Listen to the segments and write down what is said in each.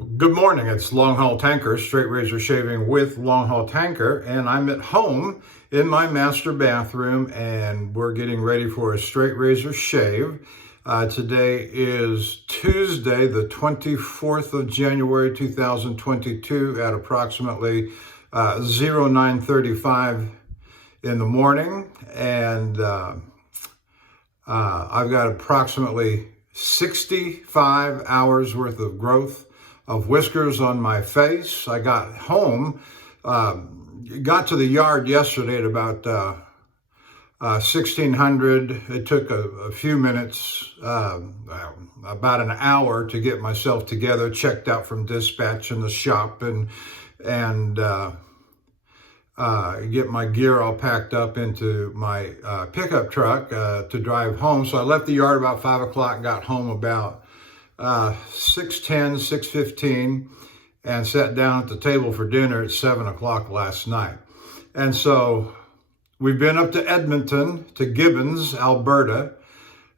Good morning, it's Longhaultanker, straight razor shaving with Longhaultanker, and I'm at home in my master bathroom and we're getting ready for a straight razor shave. Today is Tuesday, the 24th of January, 2022 at approximately 09:35 in the morning, and I've got approximately 65 hours worth of growth of whiskers on my face. I got home, got to the yard yesterday at about 1600. It took a few minutes, about an hour to get myself together, checked out from dispatch in the shop and get my gear all packed up into my pickup truck to drive home. So I left the yard about 5 o'clock, got home about 6:10, 6:15, and sat down at the table for dinner at 7 o'clock last night. And so we've been up to Edmonton, to Gibbons, Alberta,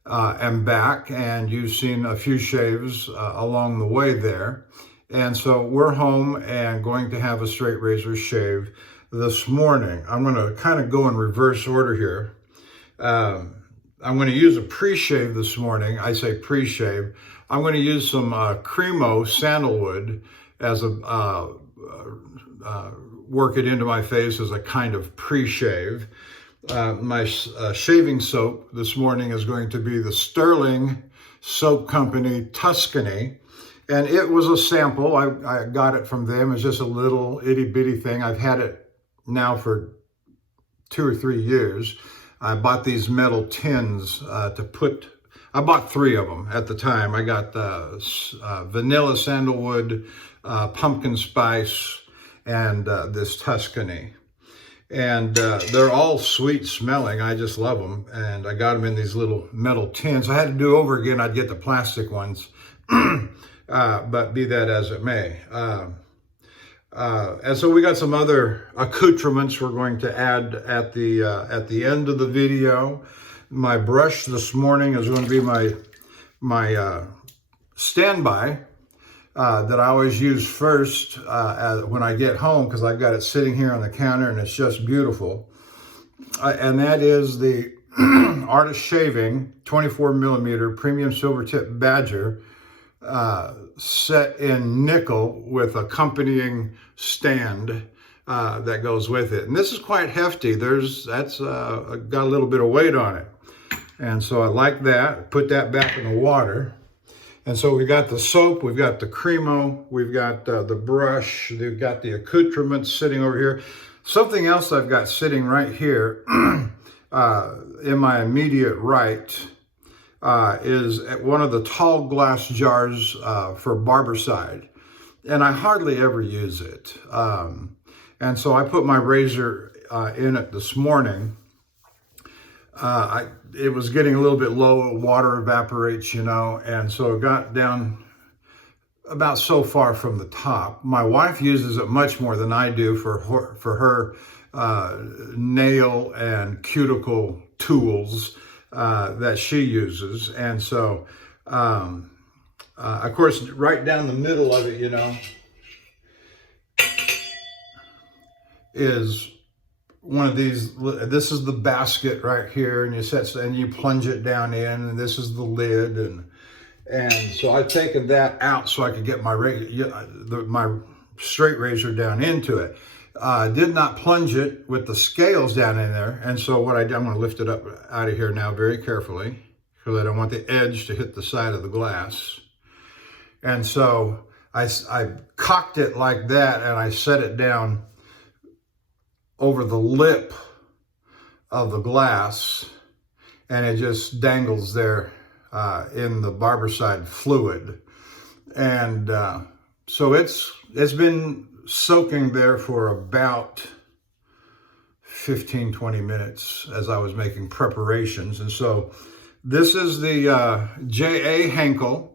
and back, and you've seen a few shaves along the way there. And so we're home and going to have a straight razor shave this morning. I'm going to kind of go in reverse order here. I'm going to use a pre-shave this morning. I say pre-shave. I'm going to use some Cremo sandalwood as a work it into my face as a kind of pre-shave. My shaving soap this morning is going to be the Stirling Soap Company Tuscany. And it was a sample. I got it from them. It's just a little itty bitty thing. I've had it now for 2 or 3 years. I bought these metal tins to put, I bought 3 of them at the time. I got vanilla sandalwood, pumpkin spice, and this Tuscany. And they're all sweet smelling. I just love them. And I got them in these little metal tins. I had to do over again. I'd get the plastic ones. But be that as it may. And so we got some other accoutrements we're going to add at the end of the video. My brush this morning is going to be my standby that I always use first when I get home, because I've got it sitting here on the counter and it's just beautiful. And that is the Artist Shaving 24 millimeter premium Silvertip Badger, set in nickel with accompanying stand that goes with it. And this is quite hefty. That's got a little bit of weight on it. And so I like that. Put that back in the water. And so we got the soap, we've got the Cremo, we've got the brush, we've got the accoutrements sitting over here. Something else I've got sitting right here in my immediate right is one of the tall glass jars for Barbicide, and I hardly ever use it. And so I put my razor in it this morning. It was getting a little bit low, water evaporates, you know, and so it got down about so far from the top. My wife uses it much more than I do for her nail and cuticle tools that she uses. And so, of course, right down the middle of it, you know, is one of these. This is the basket right here, and you plunge it down in, and this is the lid, and so I've taken that out so I could get my straight razor down into it. Did not plunge it with the scales down in there. And so what I'm going to lift it up out of here now very carefully, because I don't want the edge to hit the side of the glass. And so I cocked it like that, and I set it down over the lip of the glass, and it just dangles there in the Barbicide fluid. And so it's been soaking there for about 15-20 minutes as I was making preparations. And so this is the J.A. Henckels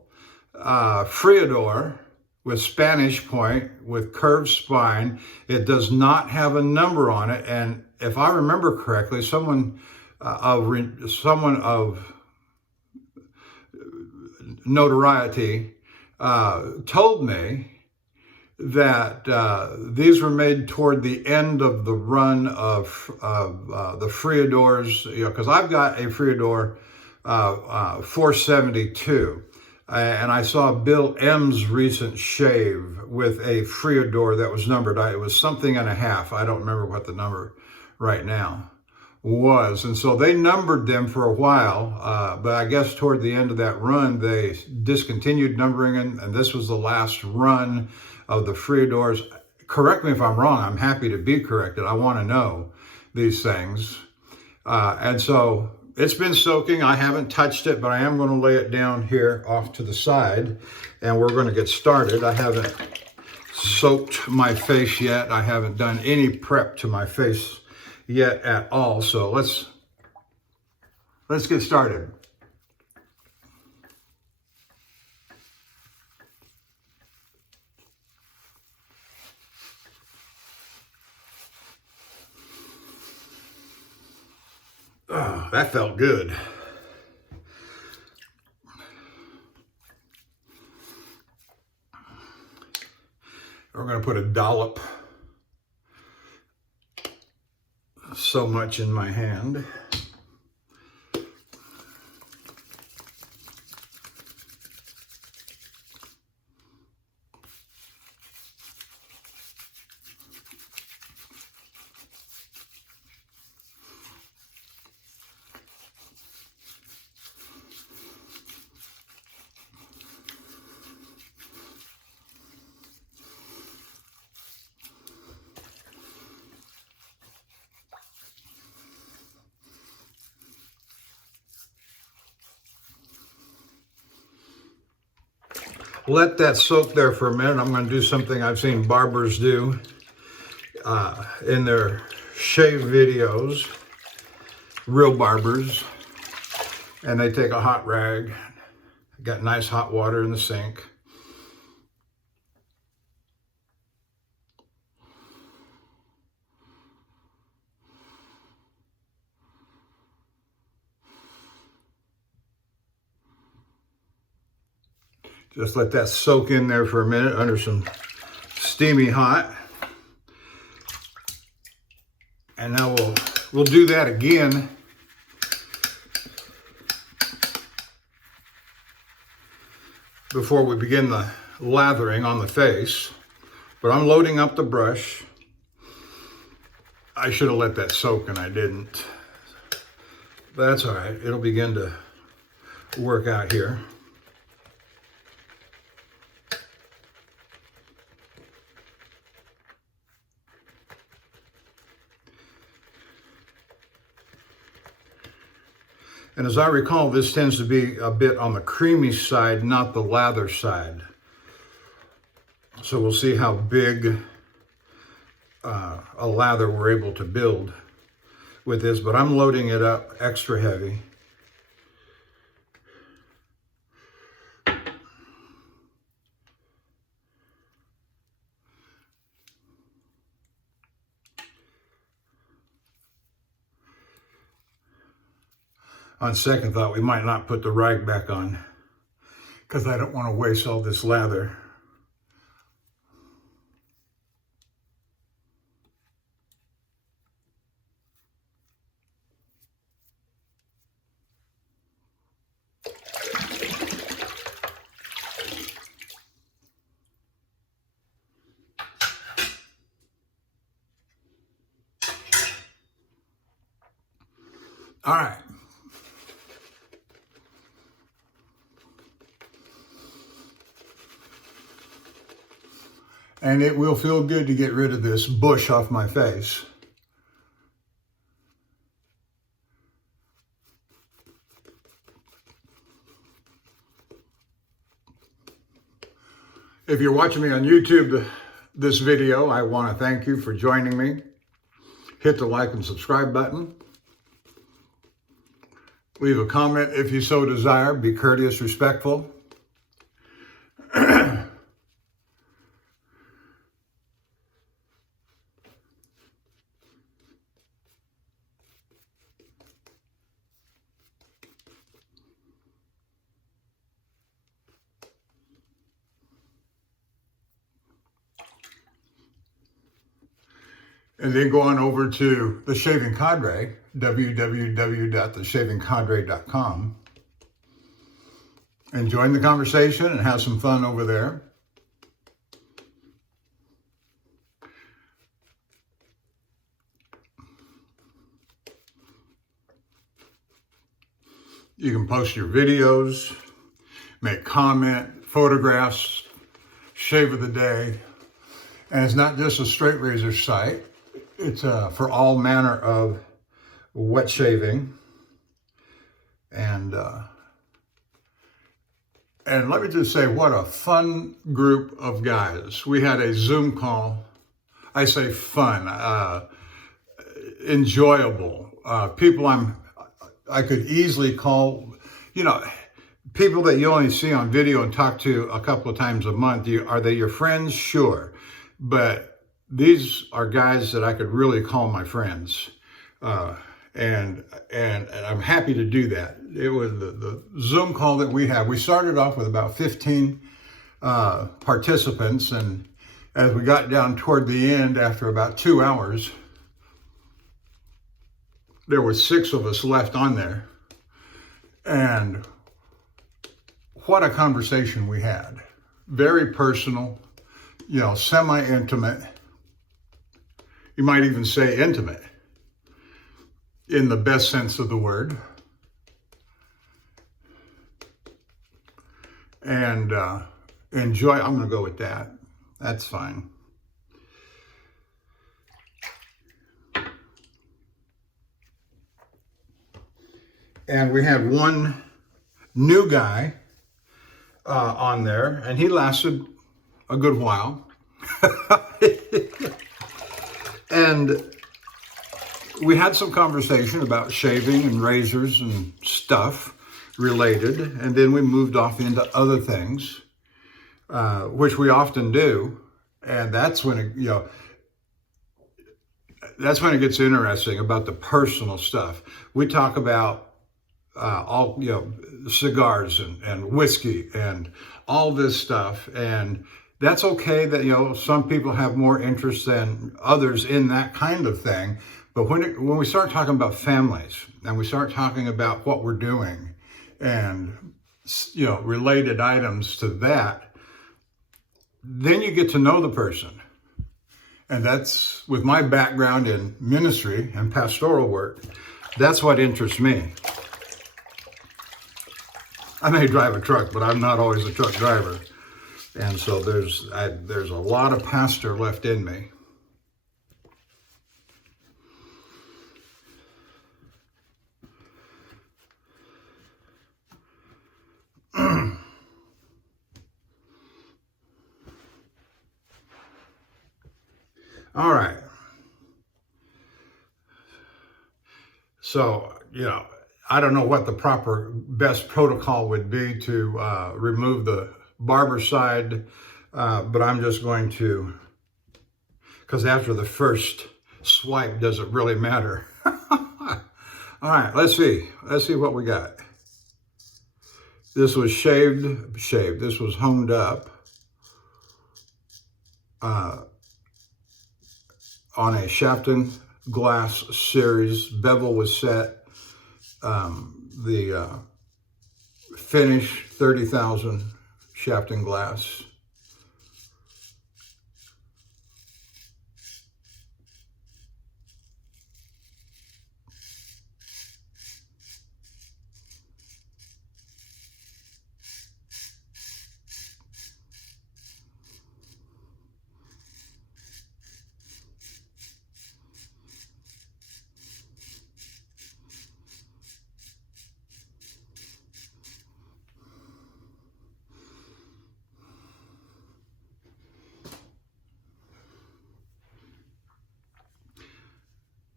Friodur with Spanish point with curved spine. It does not have a number on it, and if I remember correctly, someone of notoriety told me that these were made toward the end of the run of the Friodurs, because I've got a Friodur 472. And I saw Bill M's recent shave with a Friodur that was numbered. It was something and a half. I don't remember what the number right now was. And so they numbered them for a while, but I guess toward the end of that run, they discontinued numbering, and this was the last run of the Friodurs. Correct me if I'm wrong. I'm happy to be corrected. I want to know these things. And so it's been soaking. I haven't touched it, but I am going to lay it down here off to the side, and we're going to get started. I haven't soaked my face yet. I haven't done any prep to my face yet at all. So let's get started. Oh, that felt good. We're going to put a dollop, so much in my hand. Let that soak there for a minute. I'm going to do something I've seen barbers do in their shave videos, real barbers, and they take a hot rag, got nice hot water in the sink. Just let that soak in there for a minute under some steamy hot. And now we'll do that again before we begin the lathering on the face. But I'm loading up the brush. I should have let that soak and I didn't. But that's all right. It'll begin to work out here. And as I recall, this tends to be a bit on the creamy side, not the lather side. So we'll see how big a lather we're able to build with this, but I'm loading it up extra heavy. On second thought, we might not put the rag back on because I don't want to waste all this lather. All right. And it will feel good to get rid of this bush off my face. If you're watching me on YouTube, this video, I want to thank you for joining me. Hit the like and subscribe button. Leave a comment if you so desire. Be courteous, respectful. and then go on over to the Shaving Cadre, www.theshavingcadre.com, and join the conversation and have some fun over there. You can post your videos, make comment, photographs, shave of the day. And it's not just a straight razor site. It's for all manner of wet shaving. And let me just say, what a fun group of guys. We had a Zoom call. I say fun, enjoyable. People I could easily call, people that you only see on video and talk to a couple of times a month. Are they your friends? Sure. But these are guys that I could really call my friends. And I'm happy to do that. It was the Zoom call that we had. We started off with about 15 participants. And as we got down toward the end, after about 2 hours, there were 6 of us left on there. And what a conversation we had. Very personal, semi-intimate. You might even say intimate in the best sense of the word. And enjoy, I'm going to go with that. That's fine. And we had one new guy on there, and he lasted a good while. And we had some conversation about shaving and razors and stuff related, and then we moved off into other things, which we often do. And that's when it gets interesting about the personal stuff. We talk about all cigars and whiskey and all this stuff, and that's okay that some people have more interest than others in that kind of thing. But when we start talking about families and we start talking about what we're doing and related items to that, then you get to know the person. And that's, with my background in ministry and pastoral work, that's what interests me. I may drive a truck, but I'm not always a truck driver. And so there's a lot of pastor left in me. All right. So, I don't know what the proper best protocol would be to remove the barber side, but I'm just going to, because after the first swipe, does it really matter? All right, let's see what we got. This was shaved. This was honed up on a Shapton glass series. Bevel was set. The finish 30,000 Shapton glass.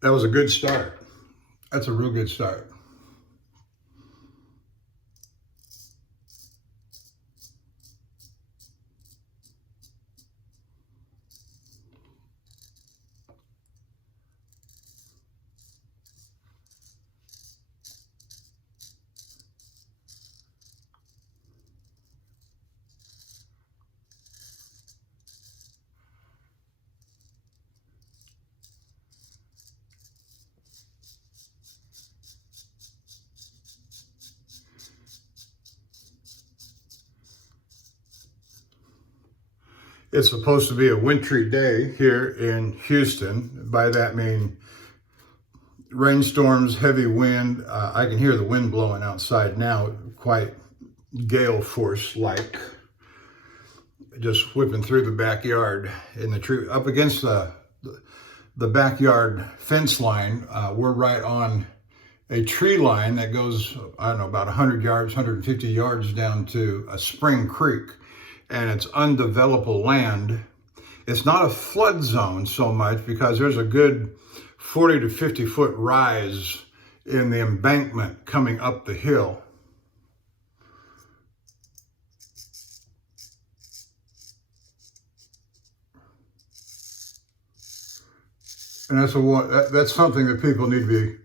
That was a good start. That's a real good start. It's supposed to be a wintry day here in Houston. By that I mean rainstorms, heavy wind. I can hear the wind blowing outside now, quite gale force like, just whipping through the backyard in the tree, up against the backyard fence line. We're right on a tree line that goes, I don't know, about 100 yards, 150 yards down to a spring creek, and it's undevelopable land. It's not a flood zone so much because there's a good 40 to 50 foot rise in the embankment coming up the hill. And that's something that people need to be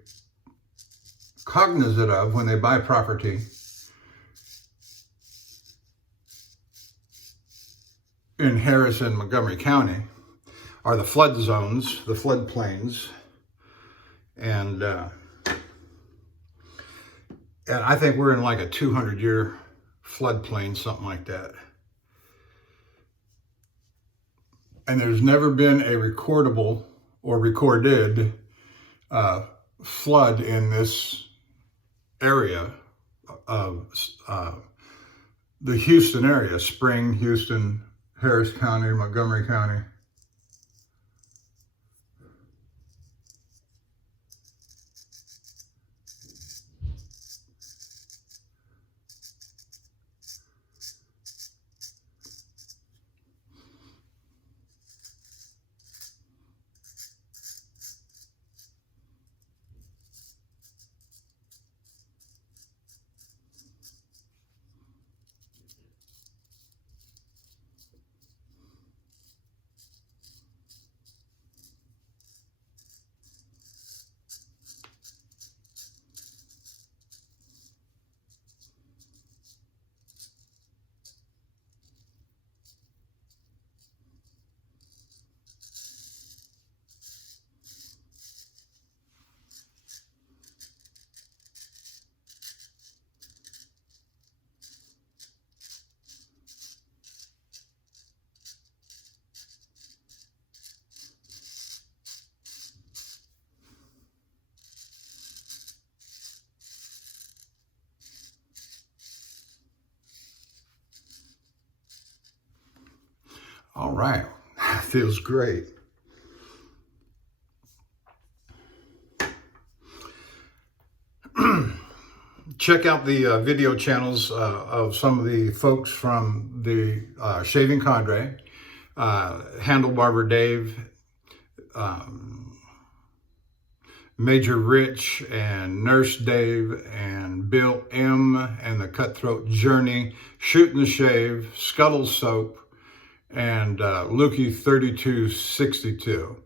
cognizant of when they buy property in Harris and Montgomery County, are the flood zones, the flood plains. And I think we're in like a 200-year floodplain, something like that. And there's never been a recordable or recorded flood in this area of the Houston area, Spring, Houston, Harris County, Montgomery County. All right, feels great. Check out the video channels of some of the folks from the Shaving Cadre, Handle Barber Dave, Major Rich, and Nurse Dave, and Bill M, and the Cutthroat Journey, Shooting the Shave, Scuttle Soap, and Lukey 3262.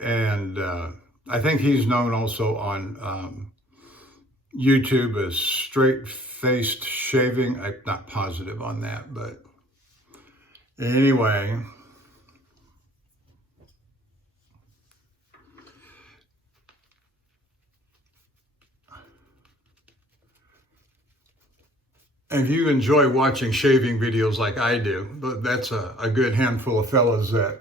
And I think he's known also on YouTube as Straight Faced Shaving. I'm not positive on that, but anyway. If you enjoy watching shaving videos like I do, that's a good handful of fellas that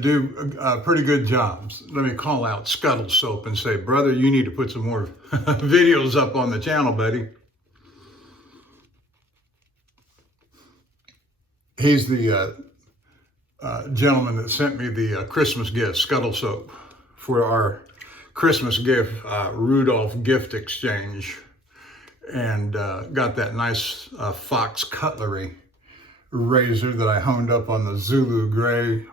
do pretty good jobs. Let me call out Scuttle Soap and say, brother, you need to put some more videos up on the channel, buddy. He's the gentleman that sent me the Christmas gift, Scuttle Soap, for our Christmas gift, Rudolph gift exchange, and got that nice Fox cutlery razor that I honed up on the Zulu Gray.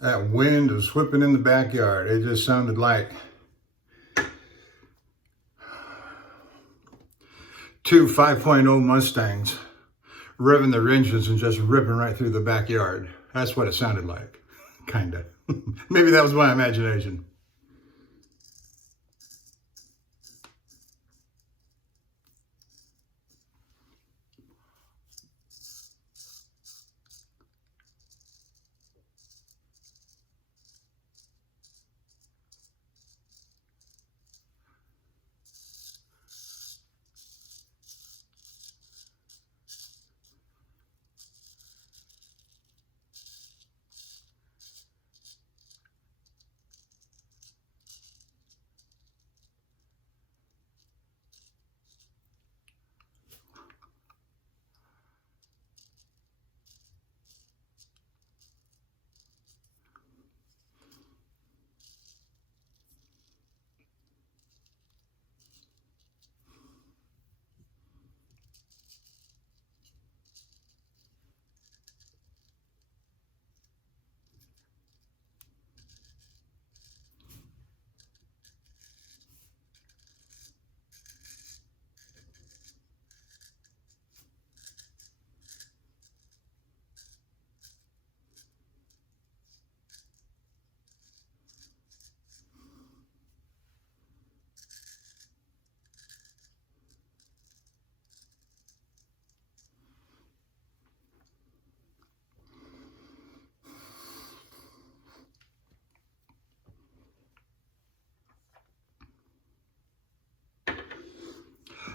That wind was whipping in the backyard. It just sounded like two 5.0 Mustangs revving their engines and just ripping right through the backyard. That's what it sounded like, kind of. Maybe that was my imagination.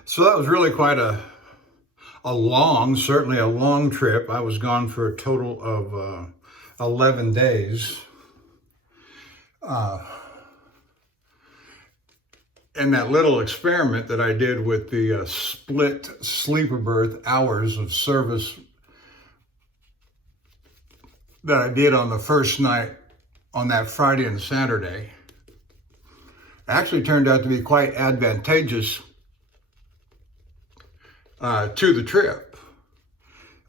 So that was really quite certainly a long trip. I was gone for a total of 11 days. And that little experiment that I did with the split sleeper berth hours of service that I did on the first night on that Friday and Saturday actually turned out to be quite advantageous to the trip.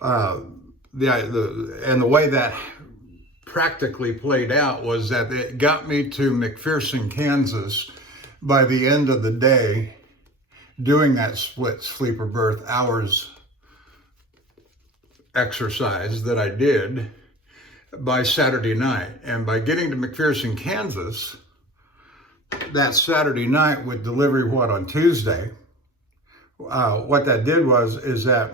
And the way that practically played out was that it got me to McPherson, Kansas by the end of the day doing that split sleeper berth hours exercise that I did by Saturday night. And by getting to McPherson, Kansas, that Saturday night with delivery, on Tuesday, what that did is that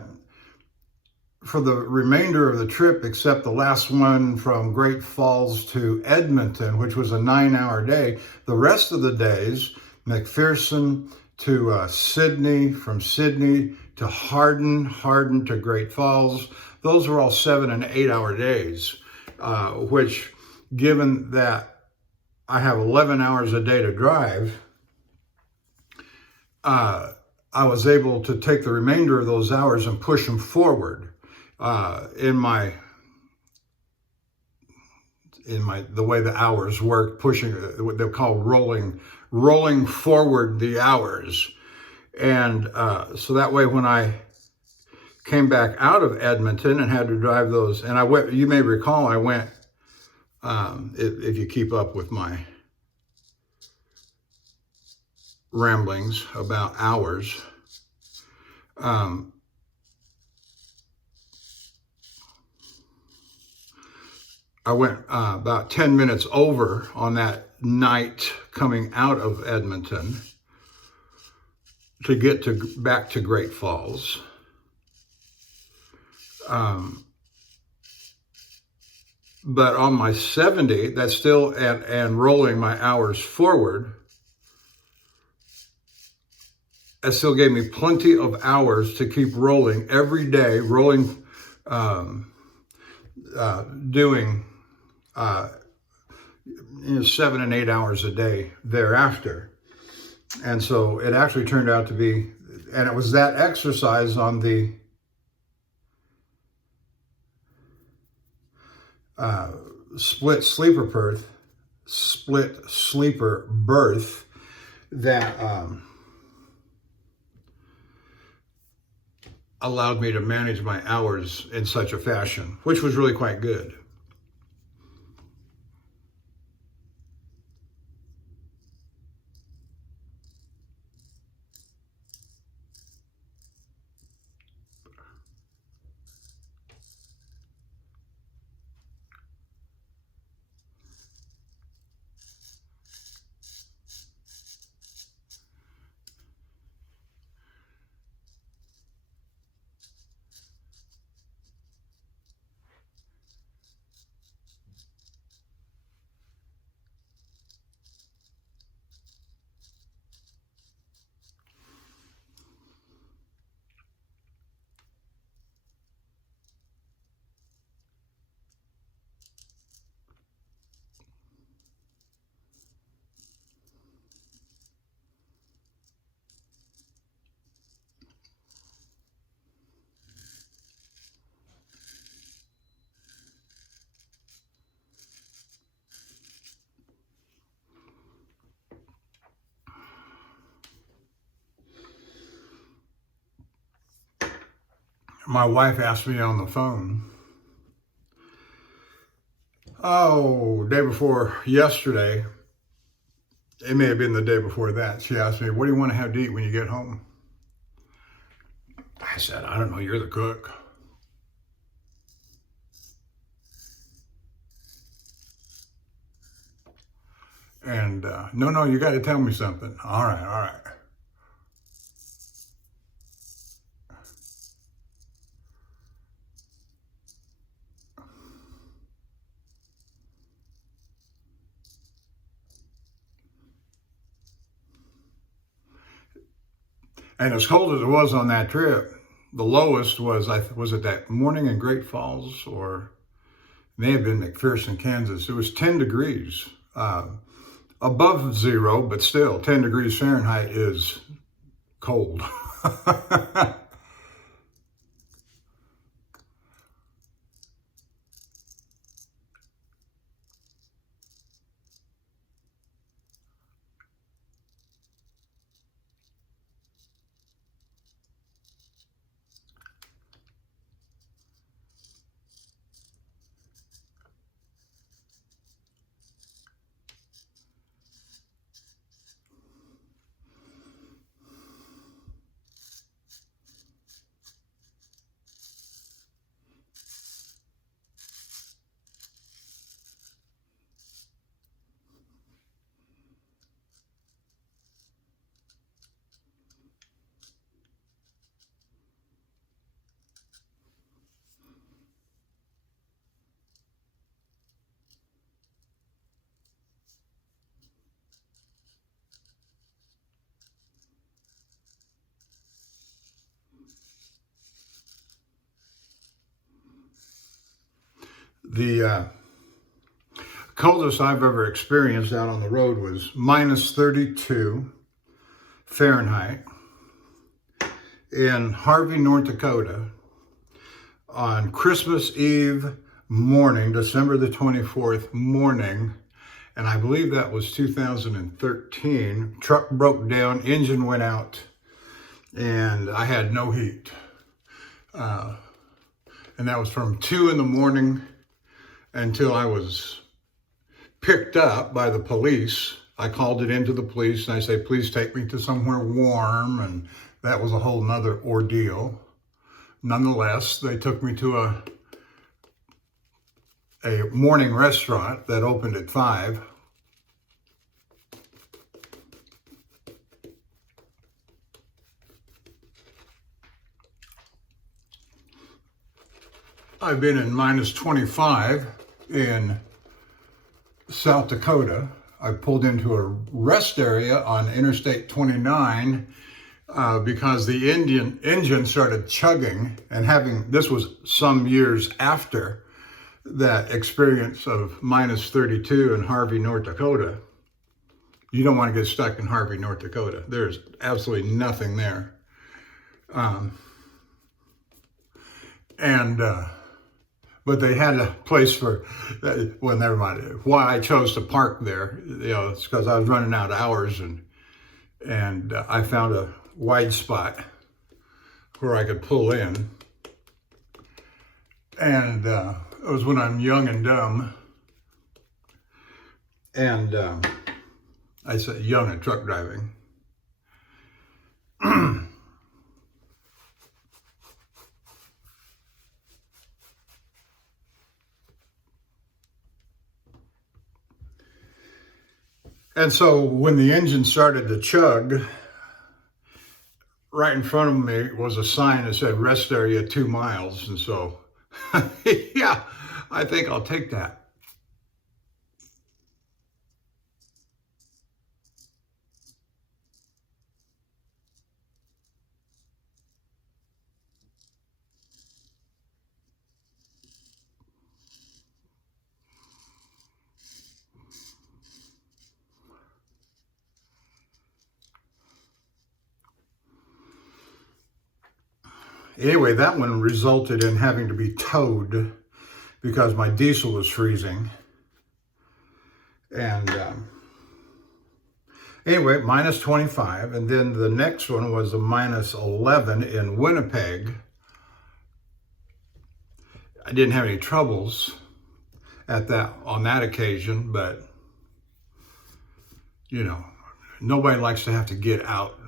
for the remainder of the trip, except the last one from Great Falls to Edmonton, which was a 9-hour day, the rest of the days, McPherson to Sydney, from Sydney to Hardin to Great Falls, those were all 7 and 8 hour days, which, given that I have 11 hours a day to drive, I was able to take the remainder of those hours and push them forward in the way the hours work, pushing what they call rolling forward the hours. And so that way, when I came back out of Edmonton and had to drive those, and I went, you may recall, I went, if you keep up with my ramblings about hours, I went about 10 minutes over on that night coming out of Edmonton to get back to Great Falls. But on my 70, that's still, and rolling my hours forward, it still gave me plenty of hours to keep rolling every day, doing 7 and 8 hours a day thereafter. And so it actually turned out to be, and it was that exercise on the split sleeper berth that allowed me to manage my hours in such a fashion, which was really quite good. my wife asked me on the phone, oh, day before yesterday, it may have been the day before that, she asked me, what do you want to have to eat when you get home? I said, I don't know, you're the cook. And no, you got to tell me something. All right. And as cold as it was on that trip, the lowest was it that morning in Great Falls, or it may have been McPherson, Kansas. It was 10 degrees. Above zero, but still 10 degrees Fahrenheit is cold. The coldest I've ever experienced out on the road was minus 32 Fahrenheit in Harvey, North Dakota on Christmas Eve morning, December the 24th morning, and I believe that was 2013. Truck broke down, engine went out, and I had no heat. And that was from 2 in the morning until I was picked up by the police. I called it into the police and I said, please take me to somewhere warm. And that was a whole nother ordeal. Nonetheless, they took me to a morning restaurant that opened at 5. I've been in minus 25 in South Dakota. I pulled into a rest area on Interstate 29 because the engine started chugging and this was some years after that experience of minus 32 in Harvey, North Dakota. You don't want to get stuck in Harvey, North Dakota. There's absolutely nothing there. But they had a place for, well, never mind. Why I chose to park there, it's because I was running out of hours, and I found a wide spot where I could pull in. And it was when I'm young and dumb, and I said young at truck driving. And so when the engine started to chug, right in front of me was a sign that said rest area 2 miles. And so, yeah, I think I'll take that. Anyway, that one resulted in having to be towed because my diesel was freezing. And anyway, minus 25. And then the next one was a minus 11 in Winnipeg, I didn't have any troubles on that occasion, but you know, nobody likes to have to get out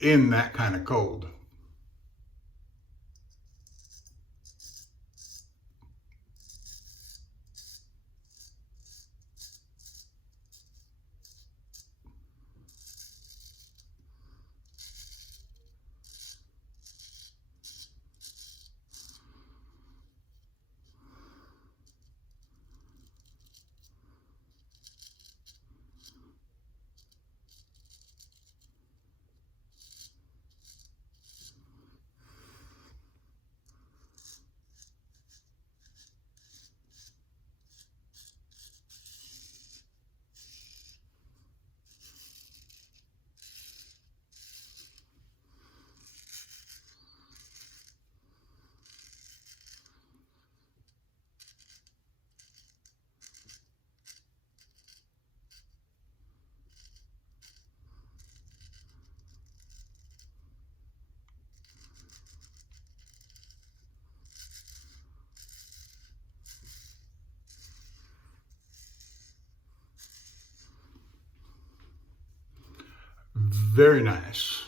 in that kind of cold. Very nice.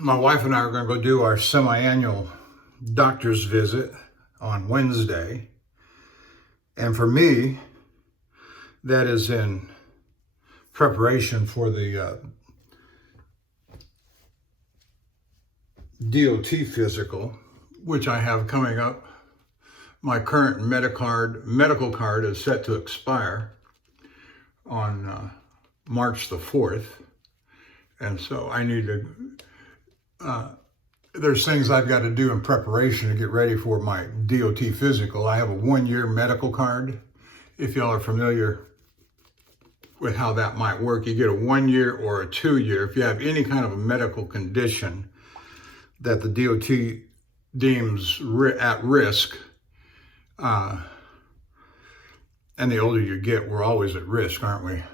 My wife and I are going to go do our semi-annual doctor's visit on Wednesday. And for me, that is in preparation for the DOT physical, which I have coming up. My current medical card is set to expire on March the 4th. And so I need to, there's things I've got to do in preparation to get ready for my DOT physical. I have a 1-year medical card. If y'all are familiar with how that might work, you get a 1-year or a 2-year. If you have any kind of a medical condition that the DOT deems at risk, and the older you get, we're always at risk, aren't we?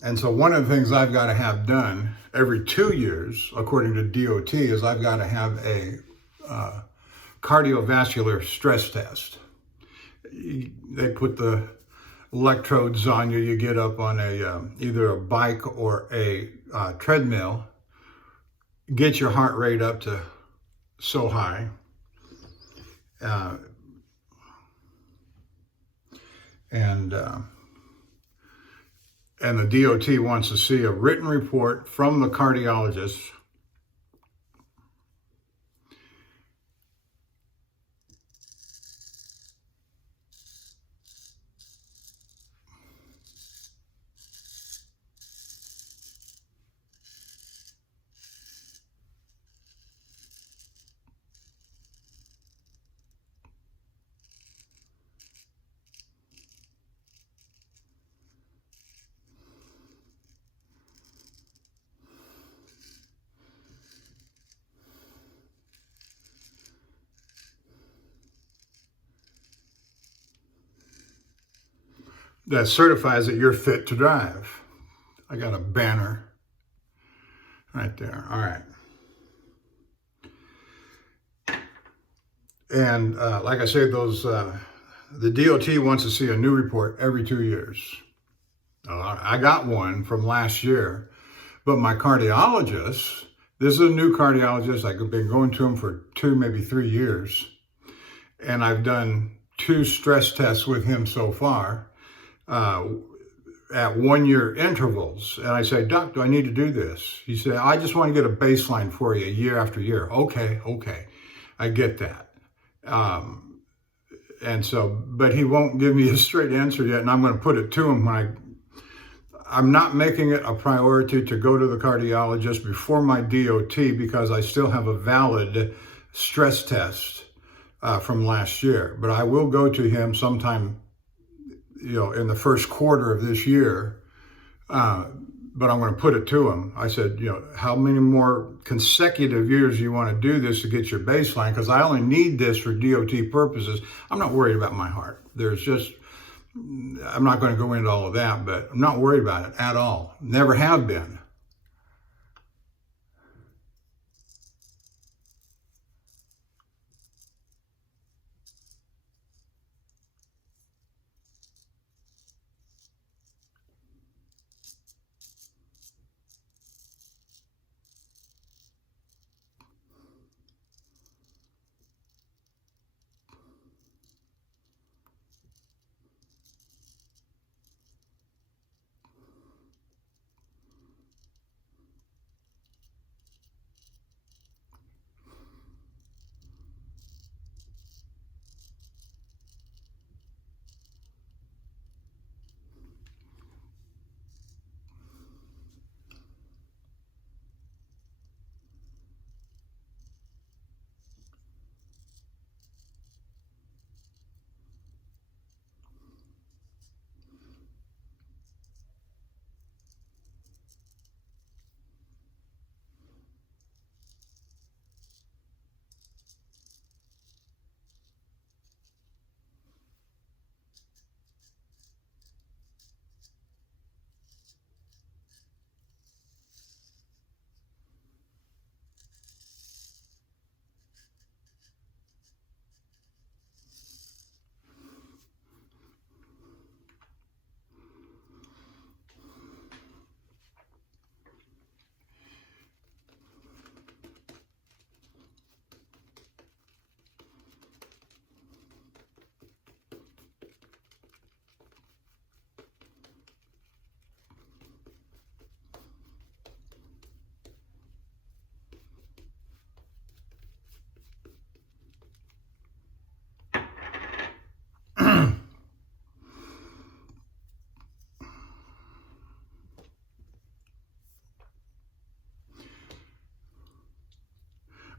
And so one of the things I've got to have done every 2 years, according to DOT, is I've got to have a cardiovascular stress test. They put the electrodes on you. You get up on either a bike or a treadmill, get your heart rate up to so high. And the DOT wants to see a written report from the cardiologist that certifies that you're fit to drive. I got a banner right there. All right. And like I said, the DOT wants to see a new report every 2 years. I got one from last year, but my cardiologist, this is a new cardiologist. I've been going to him for 2, maybe 3 years. And I've done 2 stress tests with him so far. at 1 year intervals. And I say, Doc, do I need to do this? He said, I just want to get a baseline for you year after year. Okay. I get that. And so, but he won't give me a straight answer yet. And I'm going to put it to him when I'm not making it a priority to go to the cardiologist before my DOT because I still have a valid stress test from last year. But I will go to him sometime, in the first quarter of this year. But I'm going to put it to him. I said, how many more consecutive years do you want to do this to get your baseline? Because I only need this for DOT purposes. I'm not worried about my heart. I'm not going to go into all of that, but I'm not worried about it at all. Never have been.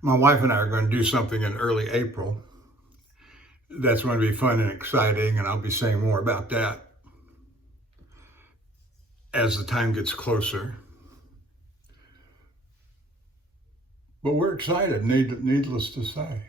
My wife and I are going to do something in early April. That's going to be fun and exciting, and I'll be saying more about that as the time gets closer. But we're excited, needless to say.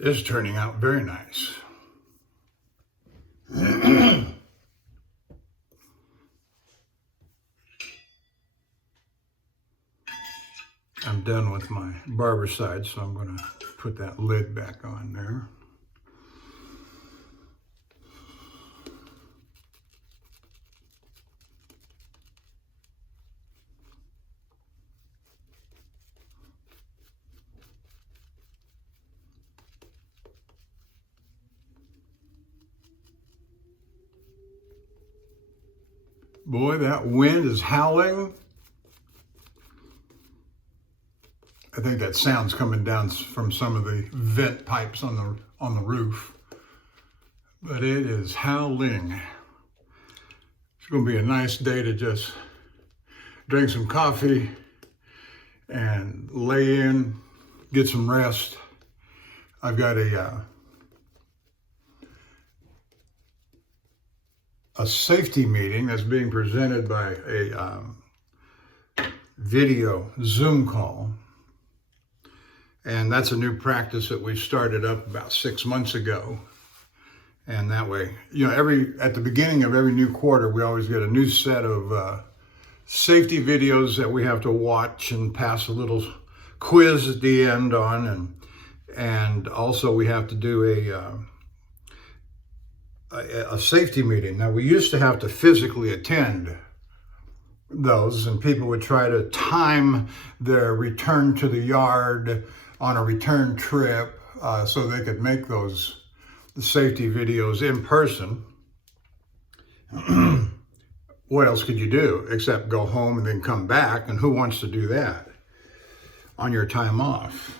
is turning out very nice. I'm done with my barber side, so I'm going to put that lid back on there. Boy, that wind is howling. I think that sound's coming down from some of the vent pipes on the roof. But it is howling. It's going to be a nice day to just drink some coffee and lay in, get some rest. I've got a safety meeting that's being presented by a video Zoom call. And that's a new practice that we started up about 6 months ago. And that way, you know, at the beginning of every new quarter, we always get a new set of safety videos that we have to watch and pass a little quiz at the end on. And also we have to do a safety meeting. Now, we used to have to physically attend those, and people would try to time their return to the yard on a return trip so they could make those safety videos in person. What else could you do except go home and then come back? And who wants to do that on your time off?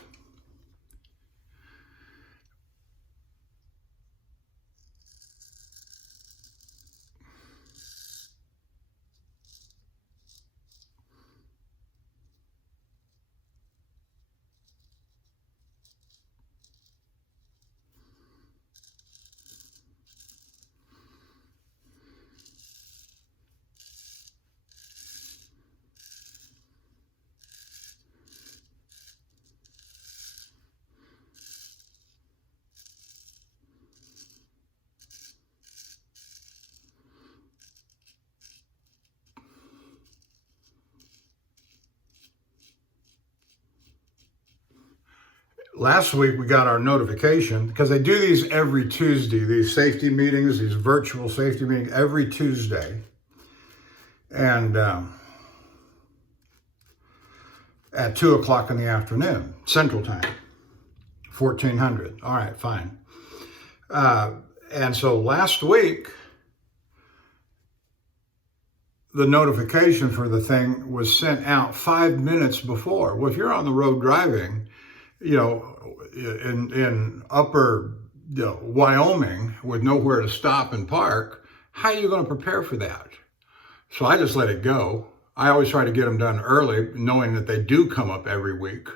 Last week we got our notification, because they do these every Tuesday, these safety meetings, these virtual safety meetings every Tuesday. And at 2 o'clock in the afternoon, Central Time, 1400. All right, fine. And so last week, the notification for the thing was sent out 5 minutes before. Well, if you're on the road driving, you know, in upper Wyoming with nowhere to stop and park, how are you going to prepare for that? So I just let it go. I always try to get them done early, knowing that they do come up every week.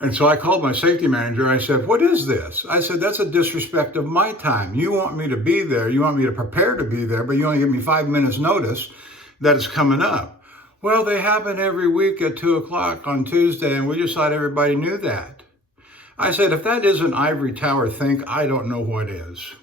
And so I called my safety manager. I said, what is this? I said, that's a disrespect of my time. You want me to be there. You want me to prepare to be there, but you only give me 5 minutes notice that it's coming up. Well, they happen every week at 2 o'clock on Tuesday, and we just thought everybody knew that. I said, if that isn't ivory tower think, I don't know what is.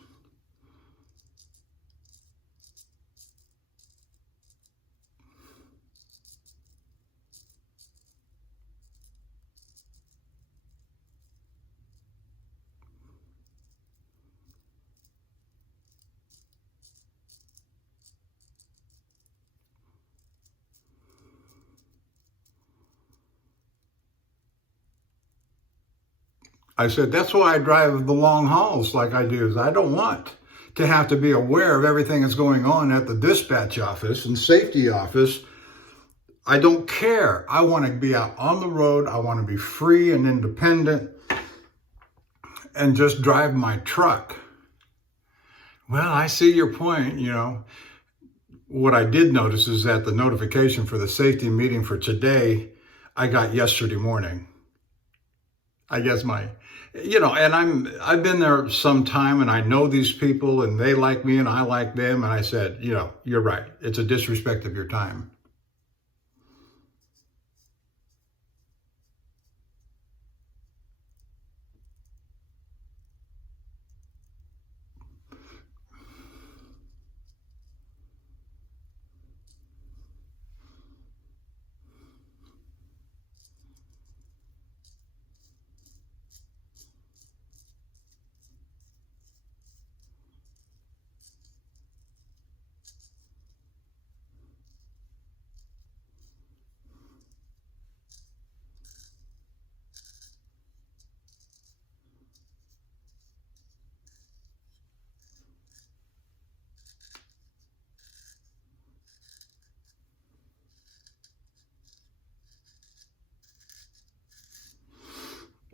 I said, that's why I drive the long hauls like I do, is I don't want to have to be aware of everything that's going on at the dispatch office and safety office. I don't care. I want to be out on the road. I want to be free and independent and just drive my truck. Well, I see your point, you know. What I did notice is that the notification for the safety meeting for today, I got yesterday morning. I guess you know, and I've been there some time, and I know these people, and they like me, and I like them. And I said, you know, you're right. It's a disrespect of your time.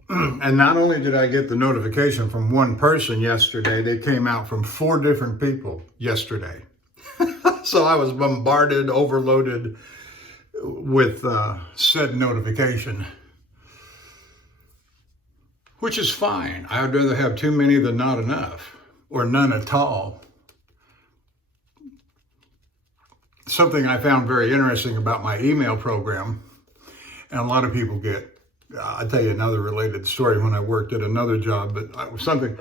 And not only did I get the notification from one person yesterday, they came out from 4 different people yesterday. So I was bombarded, overloaded with said notification, which is fine. I'd rather have too many than not enough, or none at all. Something I found very interesting about my email program, and a lot of people get, I'll tell you another related story when I worked at another job, but something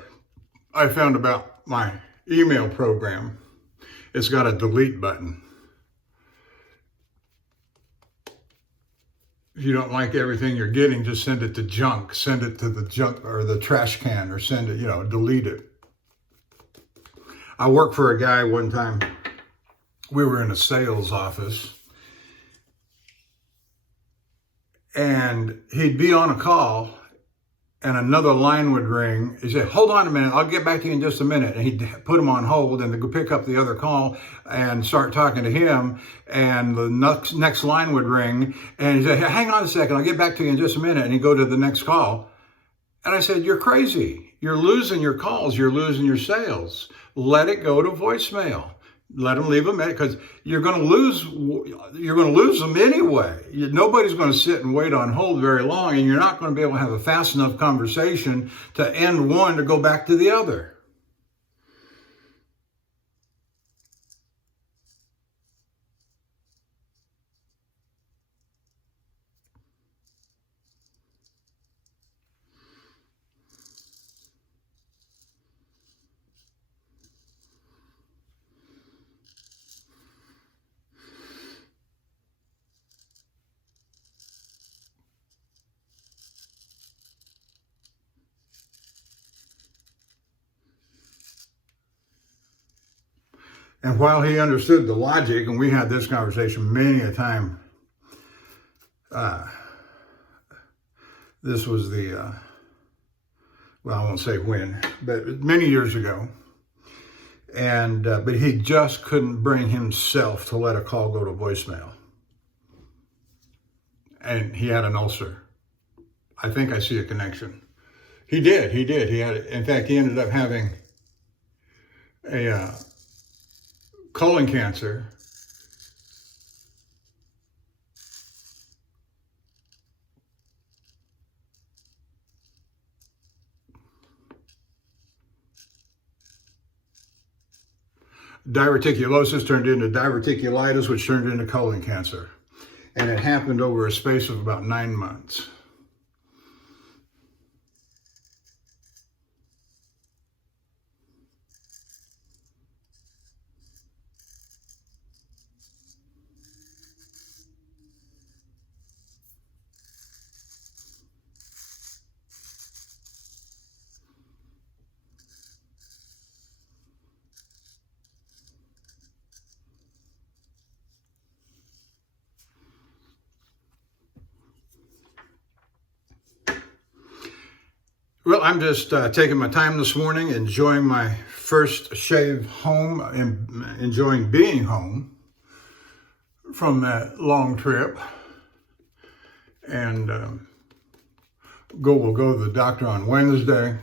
I found about my email program, it's got a delete button. If you don't like everything you're getting, just send it to junk. Send it to the junk or the trash can, or send it, you know, delete it. I worked for a guy one time. We were in a sales office, and he'd be on a call, and another line would ring. He'd say, hold on a minute, I'll get back to you in just a minute. And he'd put him on hold, and to go pick up the other call and start talking to him. And the next line would ring, and he'd say, hang on a second, I'll get back to you in just a minute. And he'd go to the next call. And I said, you're crazy. You're losing your calls. You're losing your sales. Let it go to voicemail. Let them leave them, because you're going to lose them anyway. Nobody's going to sit and wait on hold very long, and you're not going to be able to have a fast enough conversation to end one to go back to the other. And while he understood the logic, and we had this conversation many a time, this was the, well, I won't say when, but many years ago. And but he just couldn't bring himself to let a call go to voicemail. And he had an ulcer. I think I see a connection. He did. He had, in fact, he ended up having a colon cancer. Diverticulosis turned into diverticulitis, which turned into colon cancer. And it happened over a space of about 9 months. Well, I'm just taking my time this morning, enjoying my first shave home, and enjoying being home from that long trip. And we'll go to the doctor on Wednesday.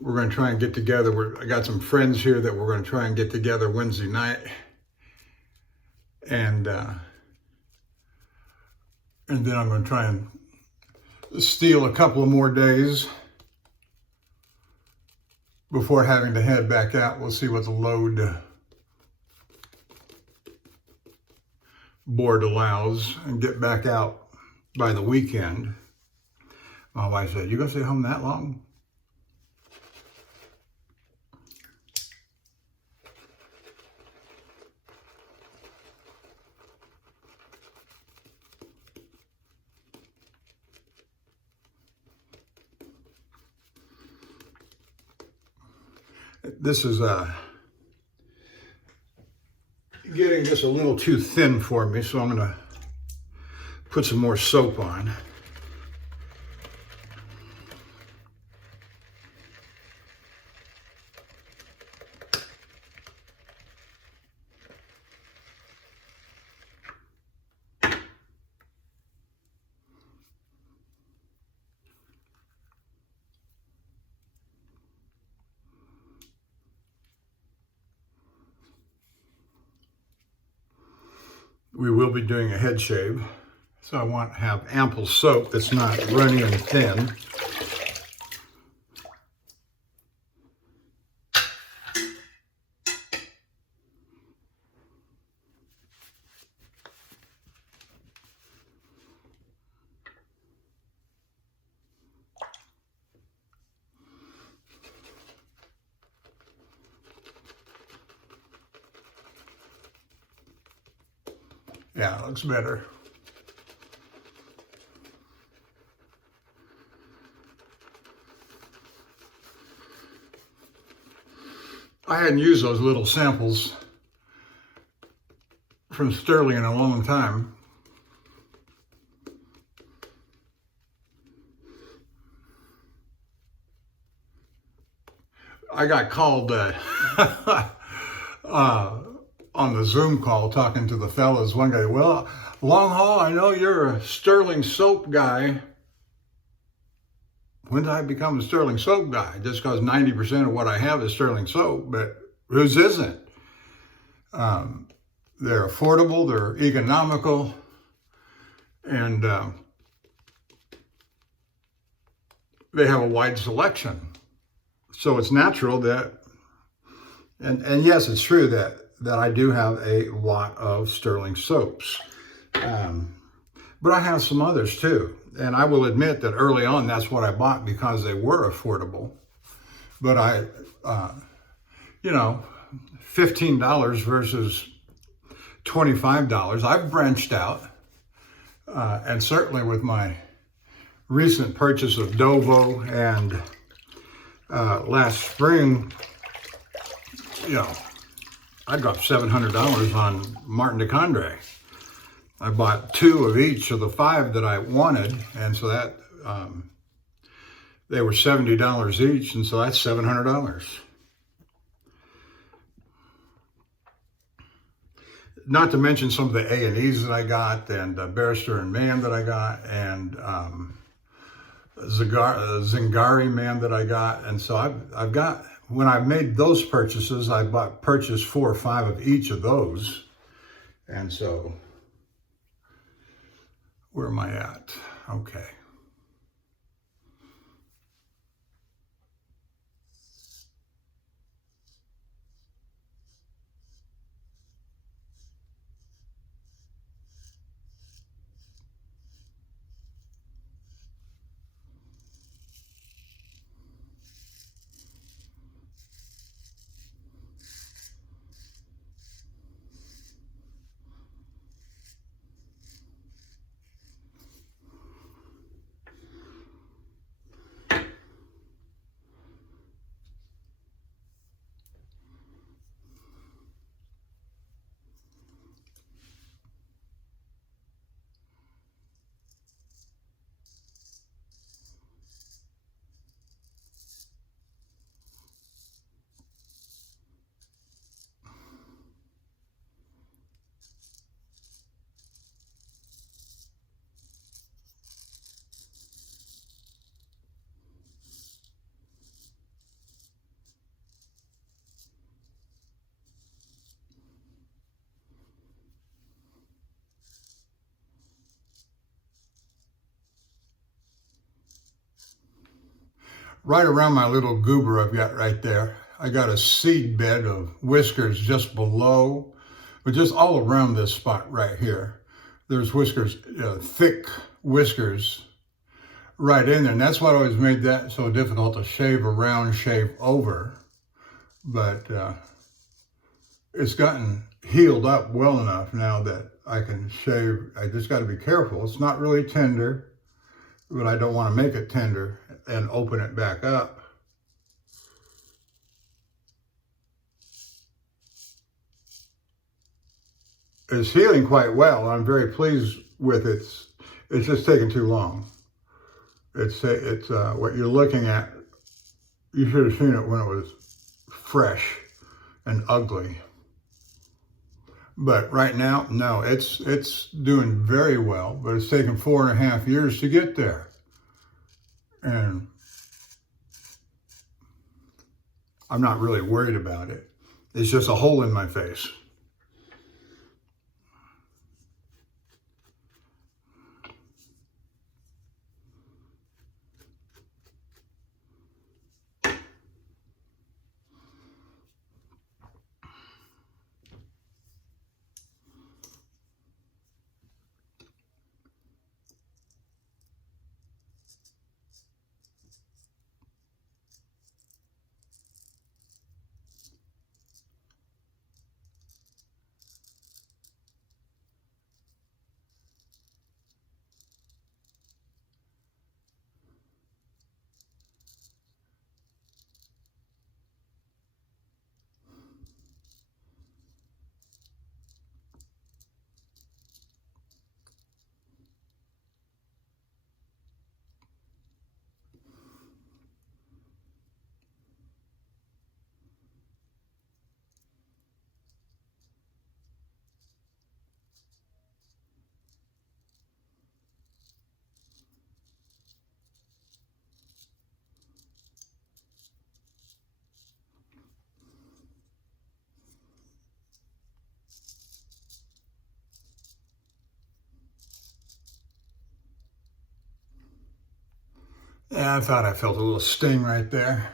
We're going to try and get together. I got some friends here that we're going to try and get together Wednesday night. And then I'm going to try and steal a couple of more days before having to head back out. We'll see what the load board allows and get back out by the weekend. My wife said, "You gonna stay home that long?" This is getting just a little too thin for me, so I'm gonna put some more soap on. We will be doing a head shave, so I want to have ample soap that's not runny and thin. Yeah, it looks better. I hadn't used those little samples from Stirling in a long time. I got called on the Zoom call talking to the fellas. One guy, "Well, Long Haul, I know you're a Stirling soap guy." When did I become a Stirling soap guy? Just because 90% of what I have is Stirling soap, but whose isn't? They're affordable, they're economical, and they have a wide selection. So it's natural that, and yes, it's true that I do have a lot of Stirling soaps. But I have some others too. And I will admit that early on, that's what I bought because they were affordable. But $15 versus $25. I've branched out. And certainly with my recent purchase of Dovo and last spring, I dropped $700 on Martin de Condre. I bought 2 of each of the 5 that I wanted, and so that they were $70 each, and so that's $700. Not to mention some of the A&Es that I got, and Barrister and Man that I got, and Zingari Man that I got, and so I've got. When I made those purchases, I purchased 4 or 5 of each of those, and so. Where am I at? Okay. right around my little goober I've got right there. I got a seed bed of whiskers just below, but just all around this spot right here. There's whiskers, thick whiskers right in there. And that's what always made that so difficult to shave around, shave over. But it's gotten healed up well enough now that I can shave. I just got to be careful. It's not really tender, but I don't want to make it tender and open it back up. It's healing quite well. I'm very pleased with it. It's just taking too long. It's what you're looking at. You should have seen it when it was fresh and ugly. But right now, no, it's doing very well, but it's taken 4.5 years to get there. And I'm not really worried about it. It's just a hole in my face. Yeah, I thought I felt a little sting right there.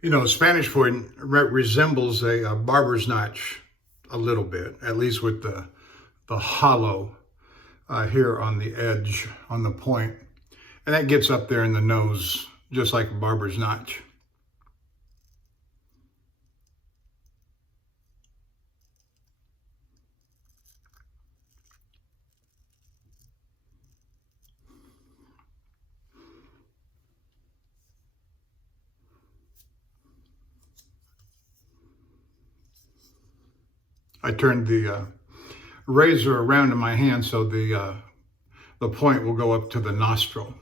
You know, Spanish for it resembles a barber's notch a little bit, at least with the hollow here on the edge, on the point. And that gets up there in the nose, just like a barber's notch. I turned the razor around in my hand so the point will go up to the nostril.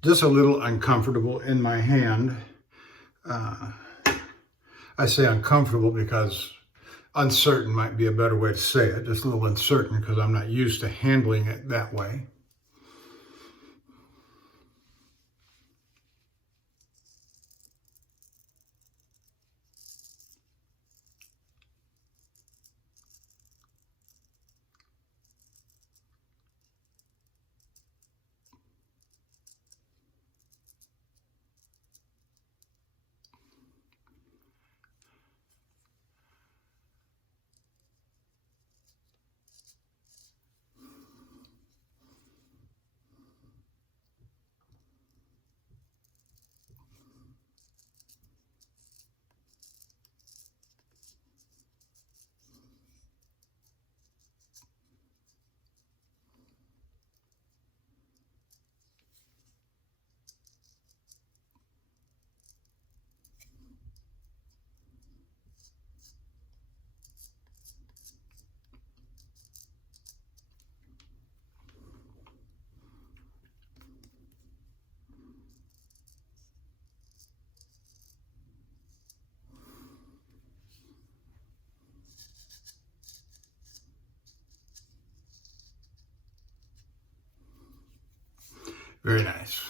Just a little uncomfortable in my hand. I say uncomfortable because uncertain might be a better way to say it. Just a little uncertain because I'm not used to handling it that way. Very nice.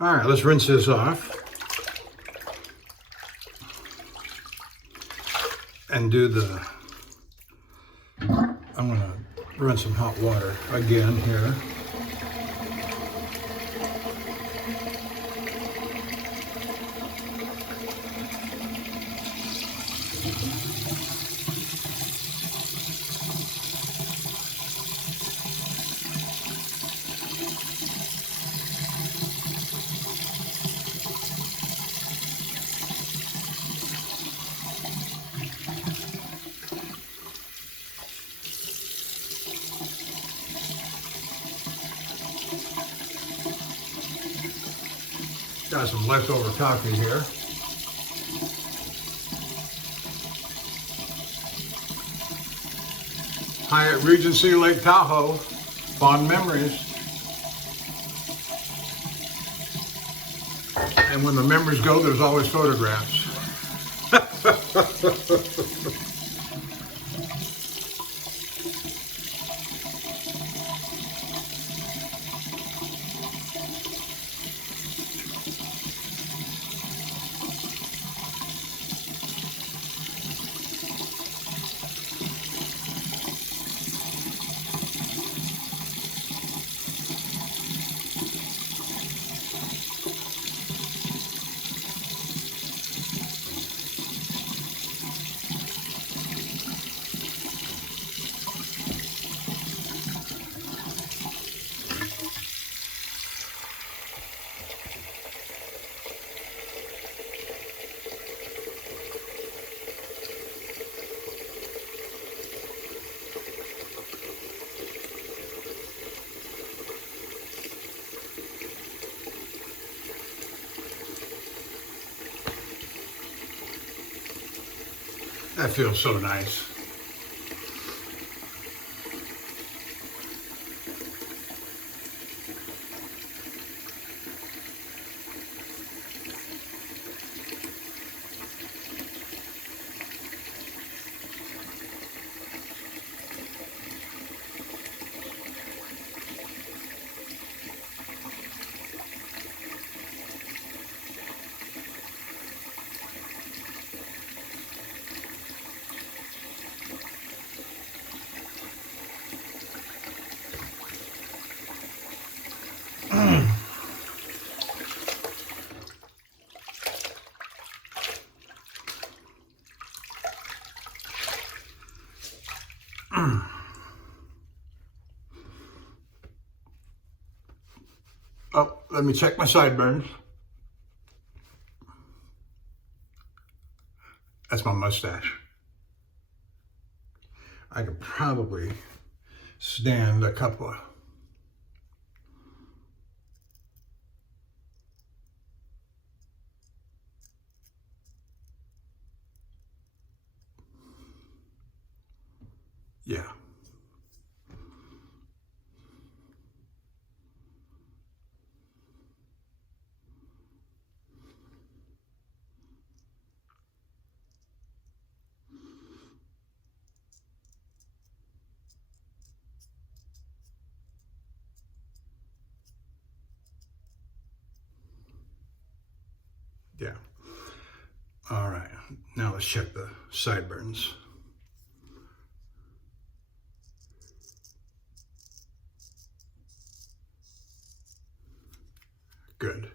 All right, let's rinse this off. And do the, I'm gonna run some hot water again here. Got some leftover coffee here. Hyatt Regency Lake Tahoe, fond memories. And when the memories go, there's always photographs. That feels so nice. Oh, let me check my sideburns. That's my mustache. I could probably stand a couple of yeah. Yeah. All right. Now let's check the sideburns. Good.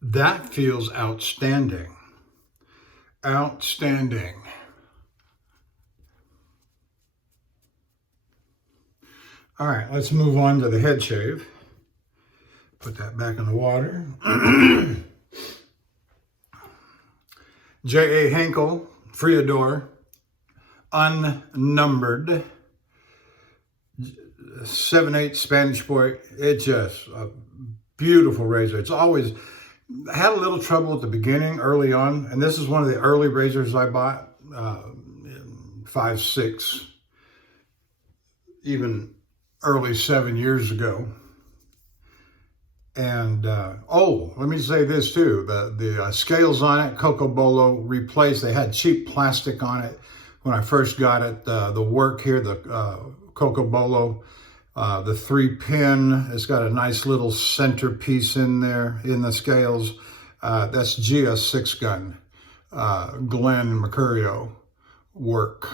That feels outstanding. Outstanding. All right, let's move on to the head shave. Put that back in the water. J.A. Henckels, Friodur, unnumbered, 7/8 Spanish point. It's just a beautiful razor. It's always had a little trouble at the beginning, early on, and this is one of the early razors I bought, 5, 6, even early 7 years ago. And oh, let me say this too: the scales on it, Cocobolo replaced. They had cheap plastic on it when I first got it. The work here, the Cocobolo, the 3-pin. It's got a nice little centerpiece in there in the scales. That's GS 6-gun, Glenn Mercurio work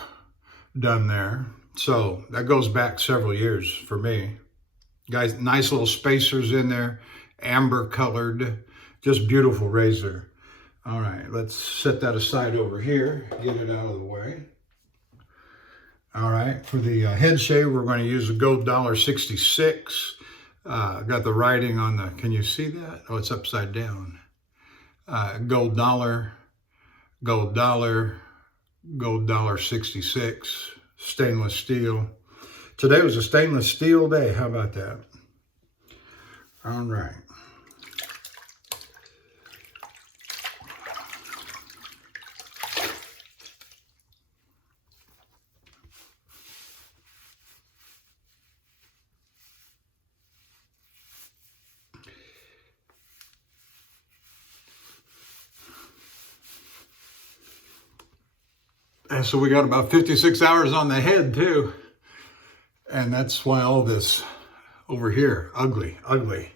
done there. So that goes back several years for me. Guys, nice little spacers in there, amber colored, just beautiful razor. All right, let's set that aside over here, get it out of the way. All right, for the head shave, we're going to use a gold $1.66. Got the writing on the, can you see that? Oh, it's upside down. Gold dollar, gold dollar, gold $1.66, stainless steel. Today was a stainless steel day. How about that? All right. And so we got about 56 hours on the head too. And that's why all this over here, ugly, ugly.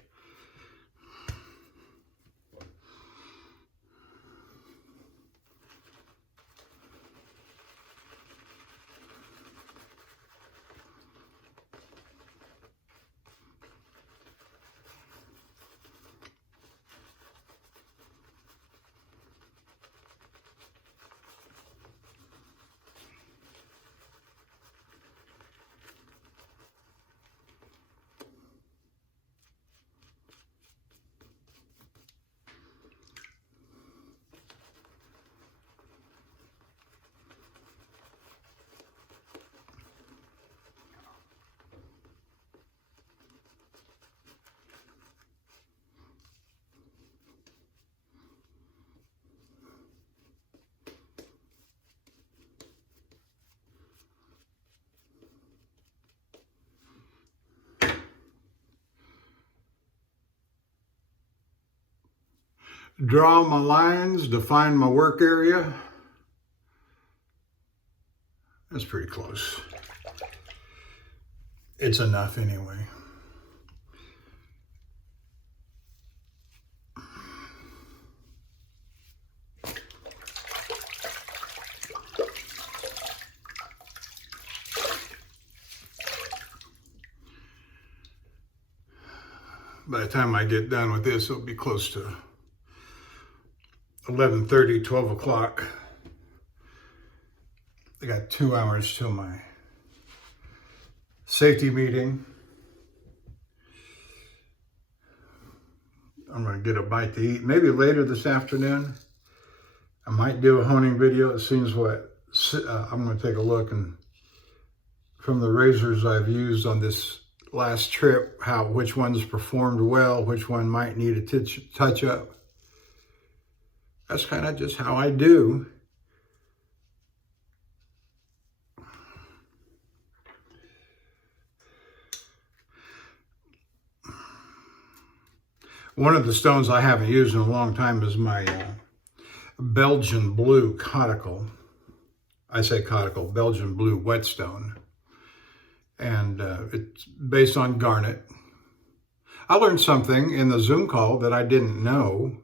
Draw my lines, define my work area. That's pretty close. It's enough anyway. By the time I get done with this, it'll be close to 11:30, 12 o'clock. I got 2 hours till my safety meeting. I'm gonna get a bite to eat. Maybe later this afternoon. I might do a honing video. It seems what, I'm gonna take a look and from the razors I've used on this last trip, which ones performed well, which one might need a touch up. That's kind of just how I do. One of the stones I haven't used in a long time is my Belgian blue conical. I say conical, Belgian blue whetstone. And it's based on garnet. I learned something in the Zoom call that I didn't know,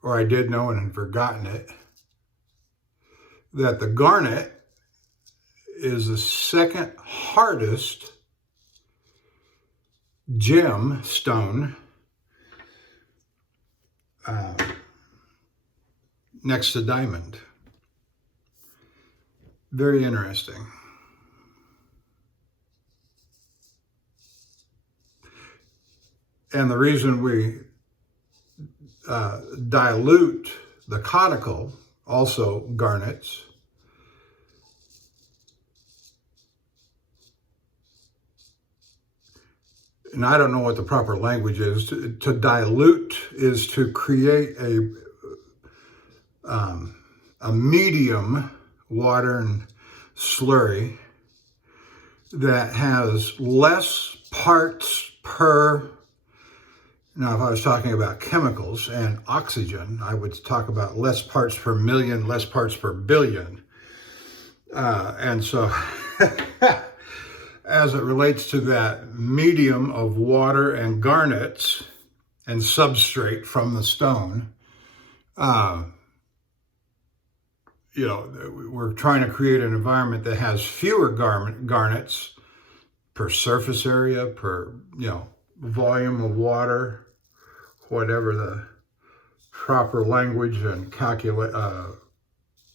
or I did know and had forgotten it, that the garnet is the second hardest gem stone next to diamond. Very interesting. And the reason we dilute the caudicle, also garnets. And I don't know what the proper language is. To dilute is to create a medium water and slurry that has less parts per. Now, if I was talking about chemicals and oxygen, I would talk about less parts per million, less parts per billion. And so as it relates to that medium of water and garnets and substrate from the stone, we're trying to create an environment that has fewer garnets per surface area, per, volume of water, whatever the proper language and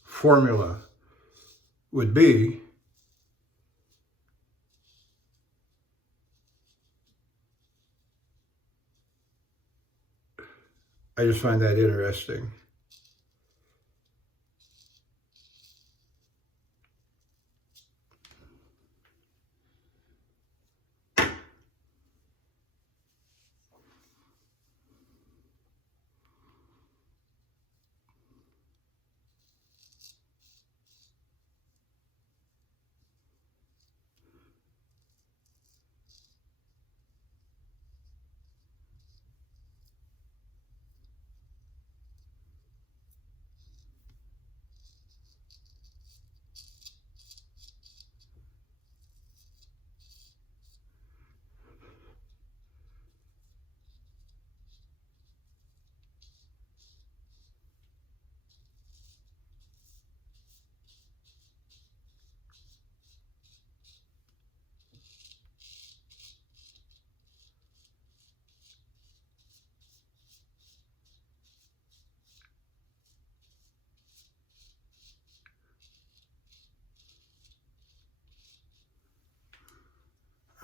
formula would be. I just find that interesting.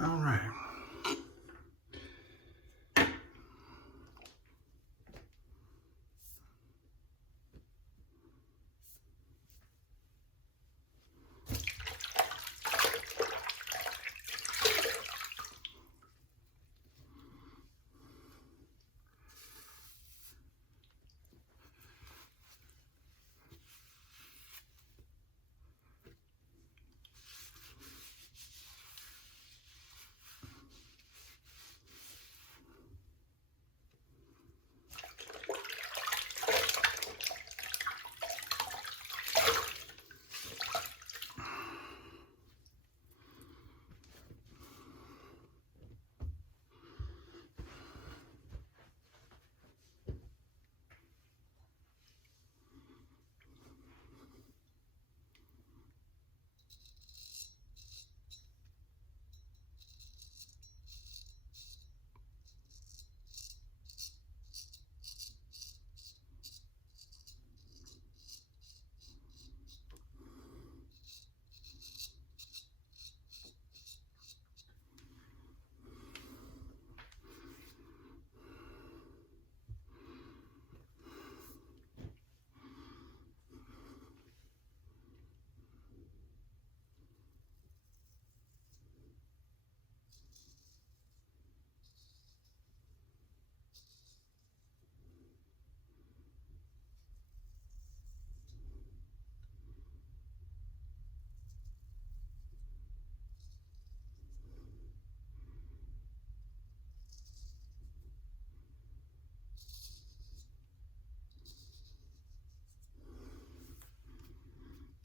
All right.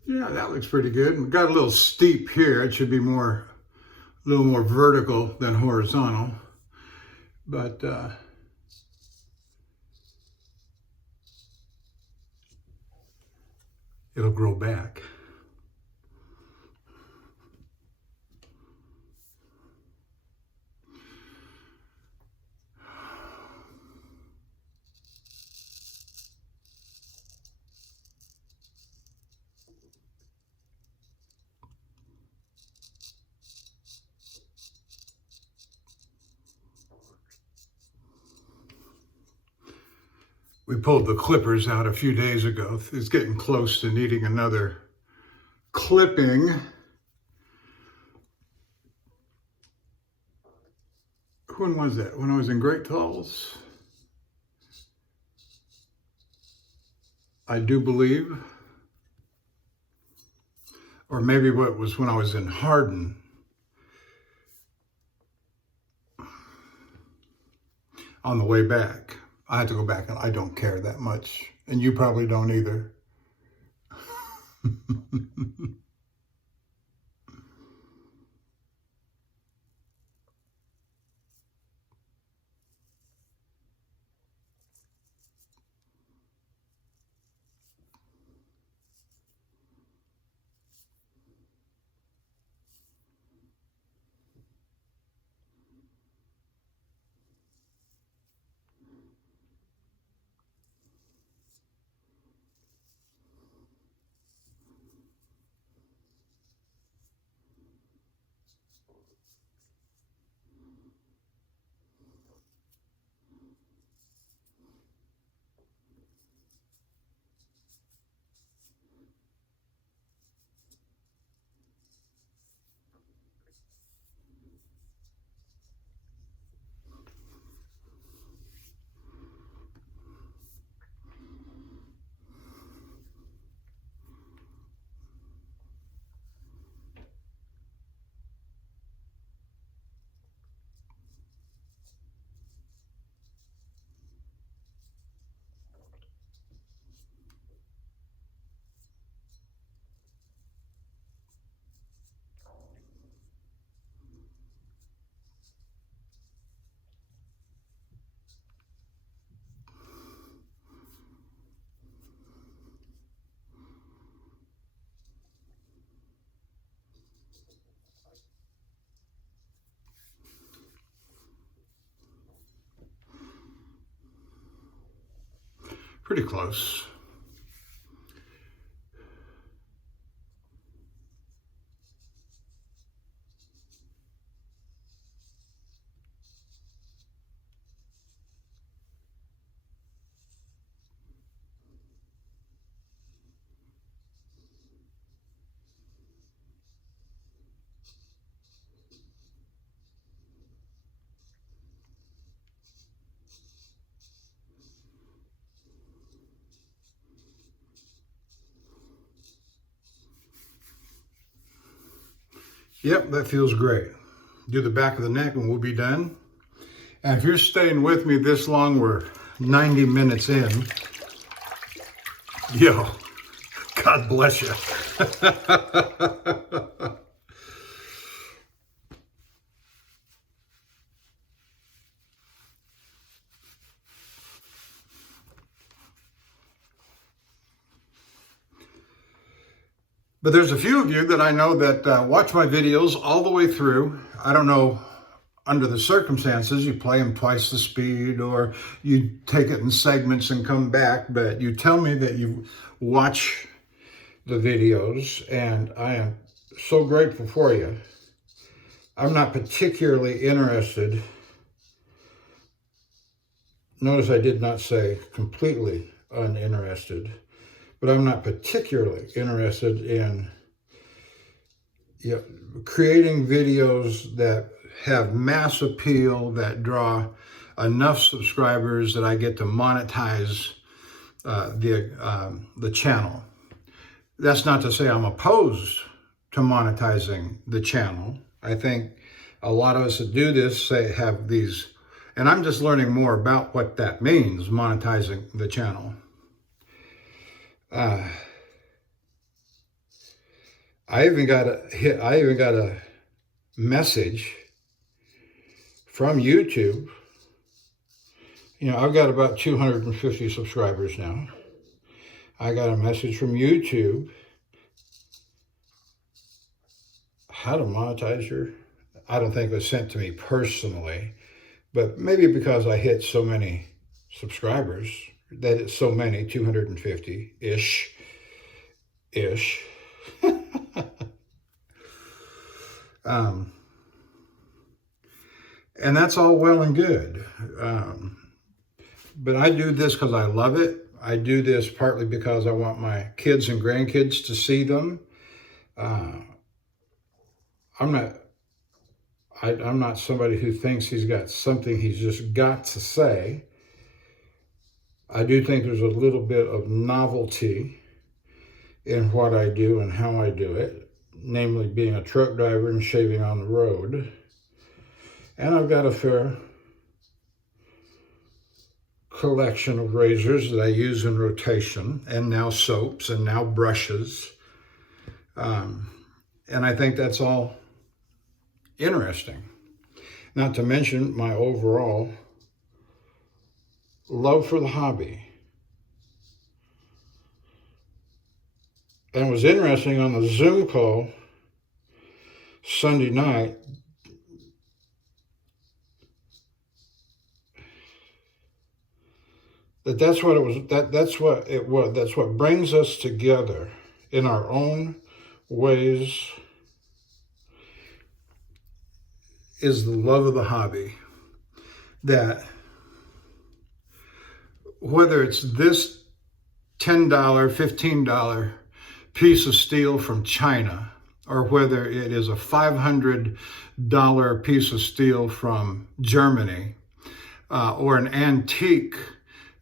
Yeah, that looks pretty good. We got a little steep here. It should be a little more vertical than horizontal. But it'll grow back. We pulled the clippers out a few days ago. It's getting close to needing another clipping. When was that? When I was in Great Falls? I do believe. Or maybe what was when I was in Hardin. On the way back. I had to go back, and I don't care that much. And you probably don't either. Pretty close. Yep, that feels great. Do the back of the neck and we'll be done. And if you're staying with me this long, we're 90 minutes in. Yo, God bless you. But there's a few of you that I know that watch my videos all the way through. I don't know, under the circumstances, you play them twice the speed or you take it in segments and come back, but you tell me that you watch the videos, and I am so grateful for you. I'm not particularly interested. Notice I did not say completely uninterested. But I'm not particularly interested in creating videos that have mass appeal, that draw enough subscribers that I get to monetize the channel. That's not to say I'm opposed to monetizing the channel. I think a lot of us that do this have these, and I'm just learning more about what that means, monetizing the channel. I even got a message from YouTube. You know, I've got about 250 subscribers now. I got a message from YouTube. How to monetize your, I don't think it was sent to me personally, but maybe because I hit so many subscribers, that it's so many, 250-ish. And that's all well and good. But I do this because I love it. I do this partly because I want my kids and grandkids to see them. I'm not somebody who thinks he's got something he's just got to say. I do think there's a little bit of novelty in what I do and how I do it, namely being a truck driver and shaving on the road. And I've got a fair collection of razors that I use in rotation, and now soaps, and now brushes. And I think that's all interesting. Not to mention my overall love for the hobby. And it was interesting on the Zoom call Sunday night, that's what it was. That's what brings us together in our own ways, is the love of the hobby. That whether it's this $10, $15 piece of steel from China, or whether it is a $500 piece of steel from Germany, or an antique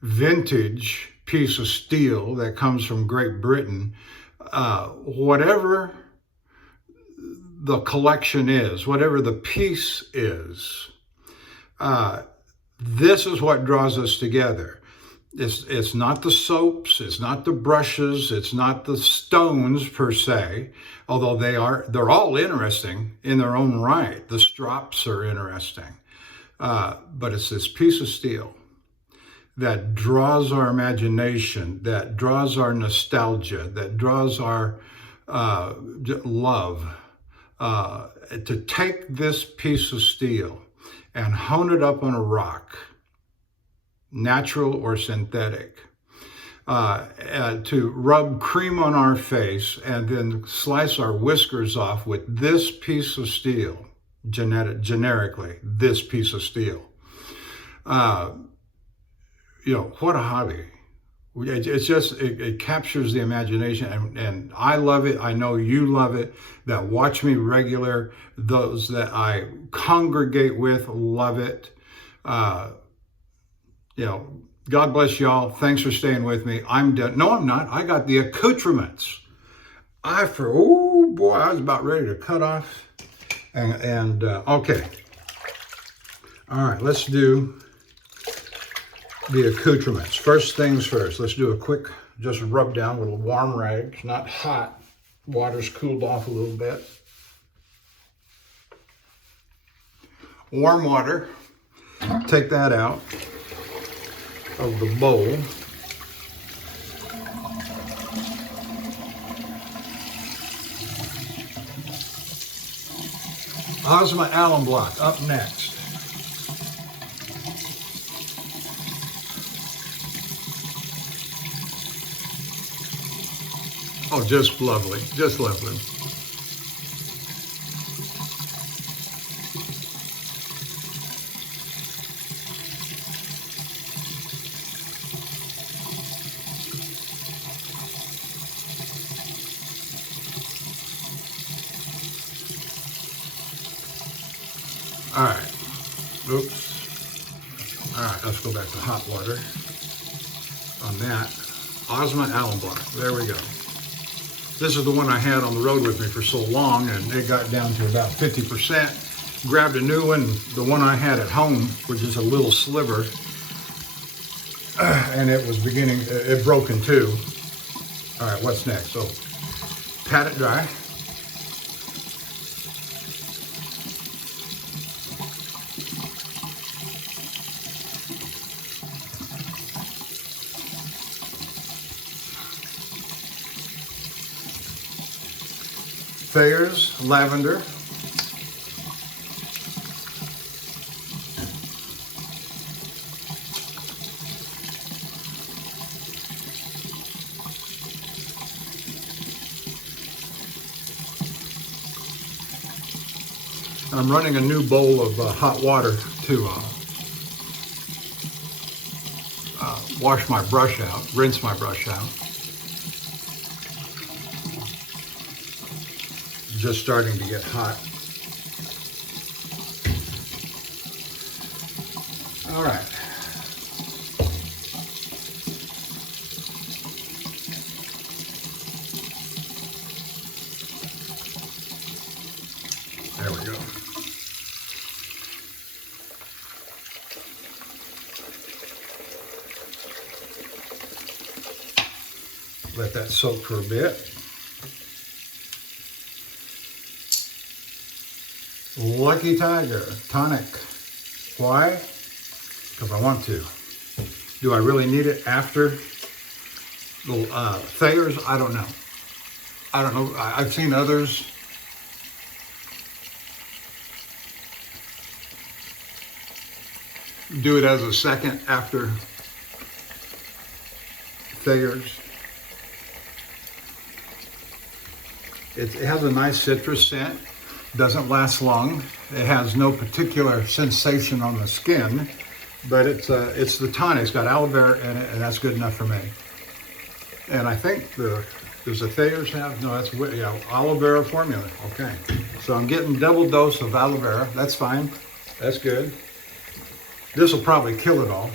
vintage piece of steel that comes from Great Britain, whatever the collection is, whatever the piece is, this is what draws us together. It's not the soaps, it's not the brushes, it's not the stones per se, although they're all interesting in their own right. The strops are interesting, but it's this piece of steel that draws our imagination, that draws our nostalgia, that draws our love, to take this piece of steel and hone it up on a rock, natural or synthetic, to rub cream on our face and then slice our whiskers off with this piece of steel, generically, this piece of steel. What a hobby. It's just, it captures the imagination, and I love it. I know you love it. That watch me regular, those that I congregate with love it. God bless y'all. Thanks for staying with me. I'm done. No, I'm not. I got the accoutrements. Oh boy, I was about ready to cut off. Okay. All right, let's do the accoutrements. First things first, let's do a quick just rub down with a warm rag. It's not hot. Water's cooled off a little bit. Warm water. Take that out of the bowl. Osma alum block up next. Oh, just lovely, just lovely. All right, oops. All right, let's go back to hot water on that. Osma alum block, there we go. This is the one I had on the road with me for so long, and it got down to about 50%. Grabbed a new one, the one I had at home, which is a little sliver, and it broke in two. All right, what's next? So, pat it dry. Thayer's lavender. I'm running a new bowl of hot water to wash my brush out, rinse my brush out. Just starting to get hot. All right. There we go. Let that soak for a bit. Lucky Tiger tonic. Why? Because I want to. Do I really need it after the Thayers? I don't know. I don't know. I've seen others do it as a second after Thayers. It has a nice citrus scent. Doesn't last long. It has no particular sensation on the skin, but it's the tonic. It's got aloe vera in it, and that's good enough for me. And I think does the Thayers have? No, that's aloe vera formula. Okay, so I'm getting double dose of aloe vera. That's fine. That's good. This will probably kill it all,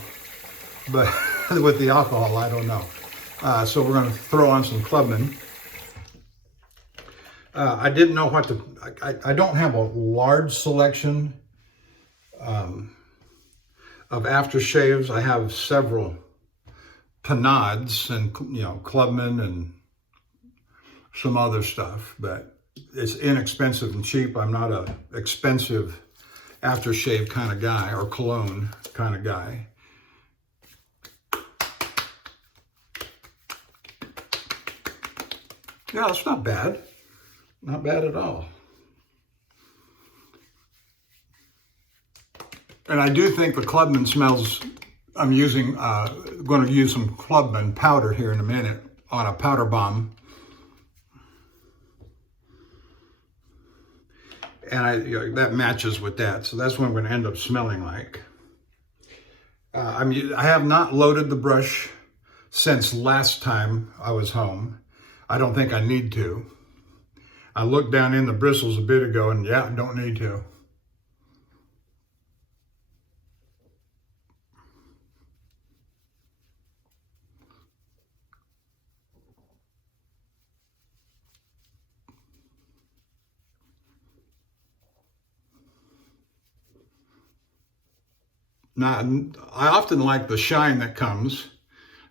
but with the alcohol, I don't know. So we're going to throw on some Clubman. I didn't know what to, I don't have a large selection of aftershaves. I have several Panades and, Clubman and some other stuff, but it's inexpensive and cheap. I'm not a expensive aftershave kind of guy or cologne kind of guy. Yeah, it's not bad. Not bad at all. And I do think the Clubman smells, I'm going to use some Clubman powder here in a minute on a powder bomb. And that matches with that. So that's what I'm going to end up smelling like. I have not loaded the brush since last time I was home. I don't think I need to. I looked down in the bristles a bit ago and yeah, I don't need to. Now, I often like the shine that comes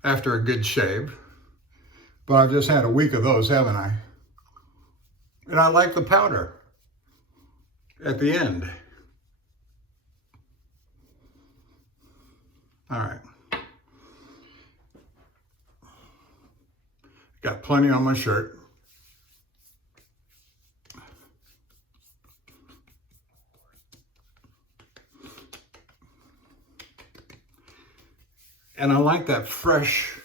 after a good shave, but I've just had a week of those, haven't I? And I like the powder at the end. All right. Got plenty on my shirt. And I like that fresh,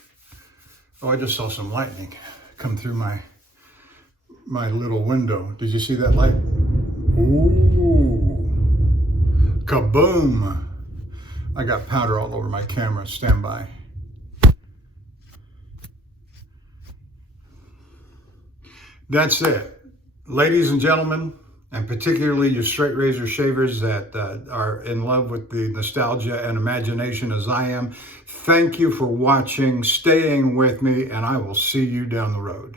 I just saw some lightning come through my little window. Did you see that light? Ooh, kaboom. I got powder all over my camera, stand by. That's it. Ladies and gentlemen, and particularly you straight razor shavers that are in love with the nostalgia and imagination as I am, thank you for watching, staying with me, and I will see you down the road.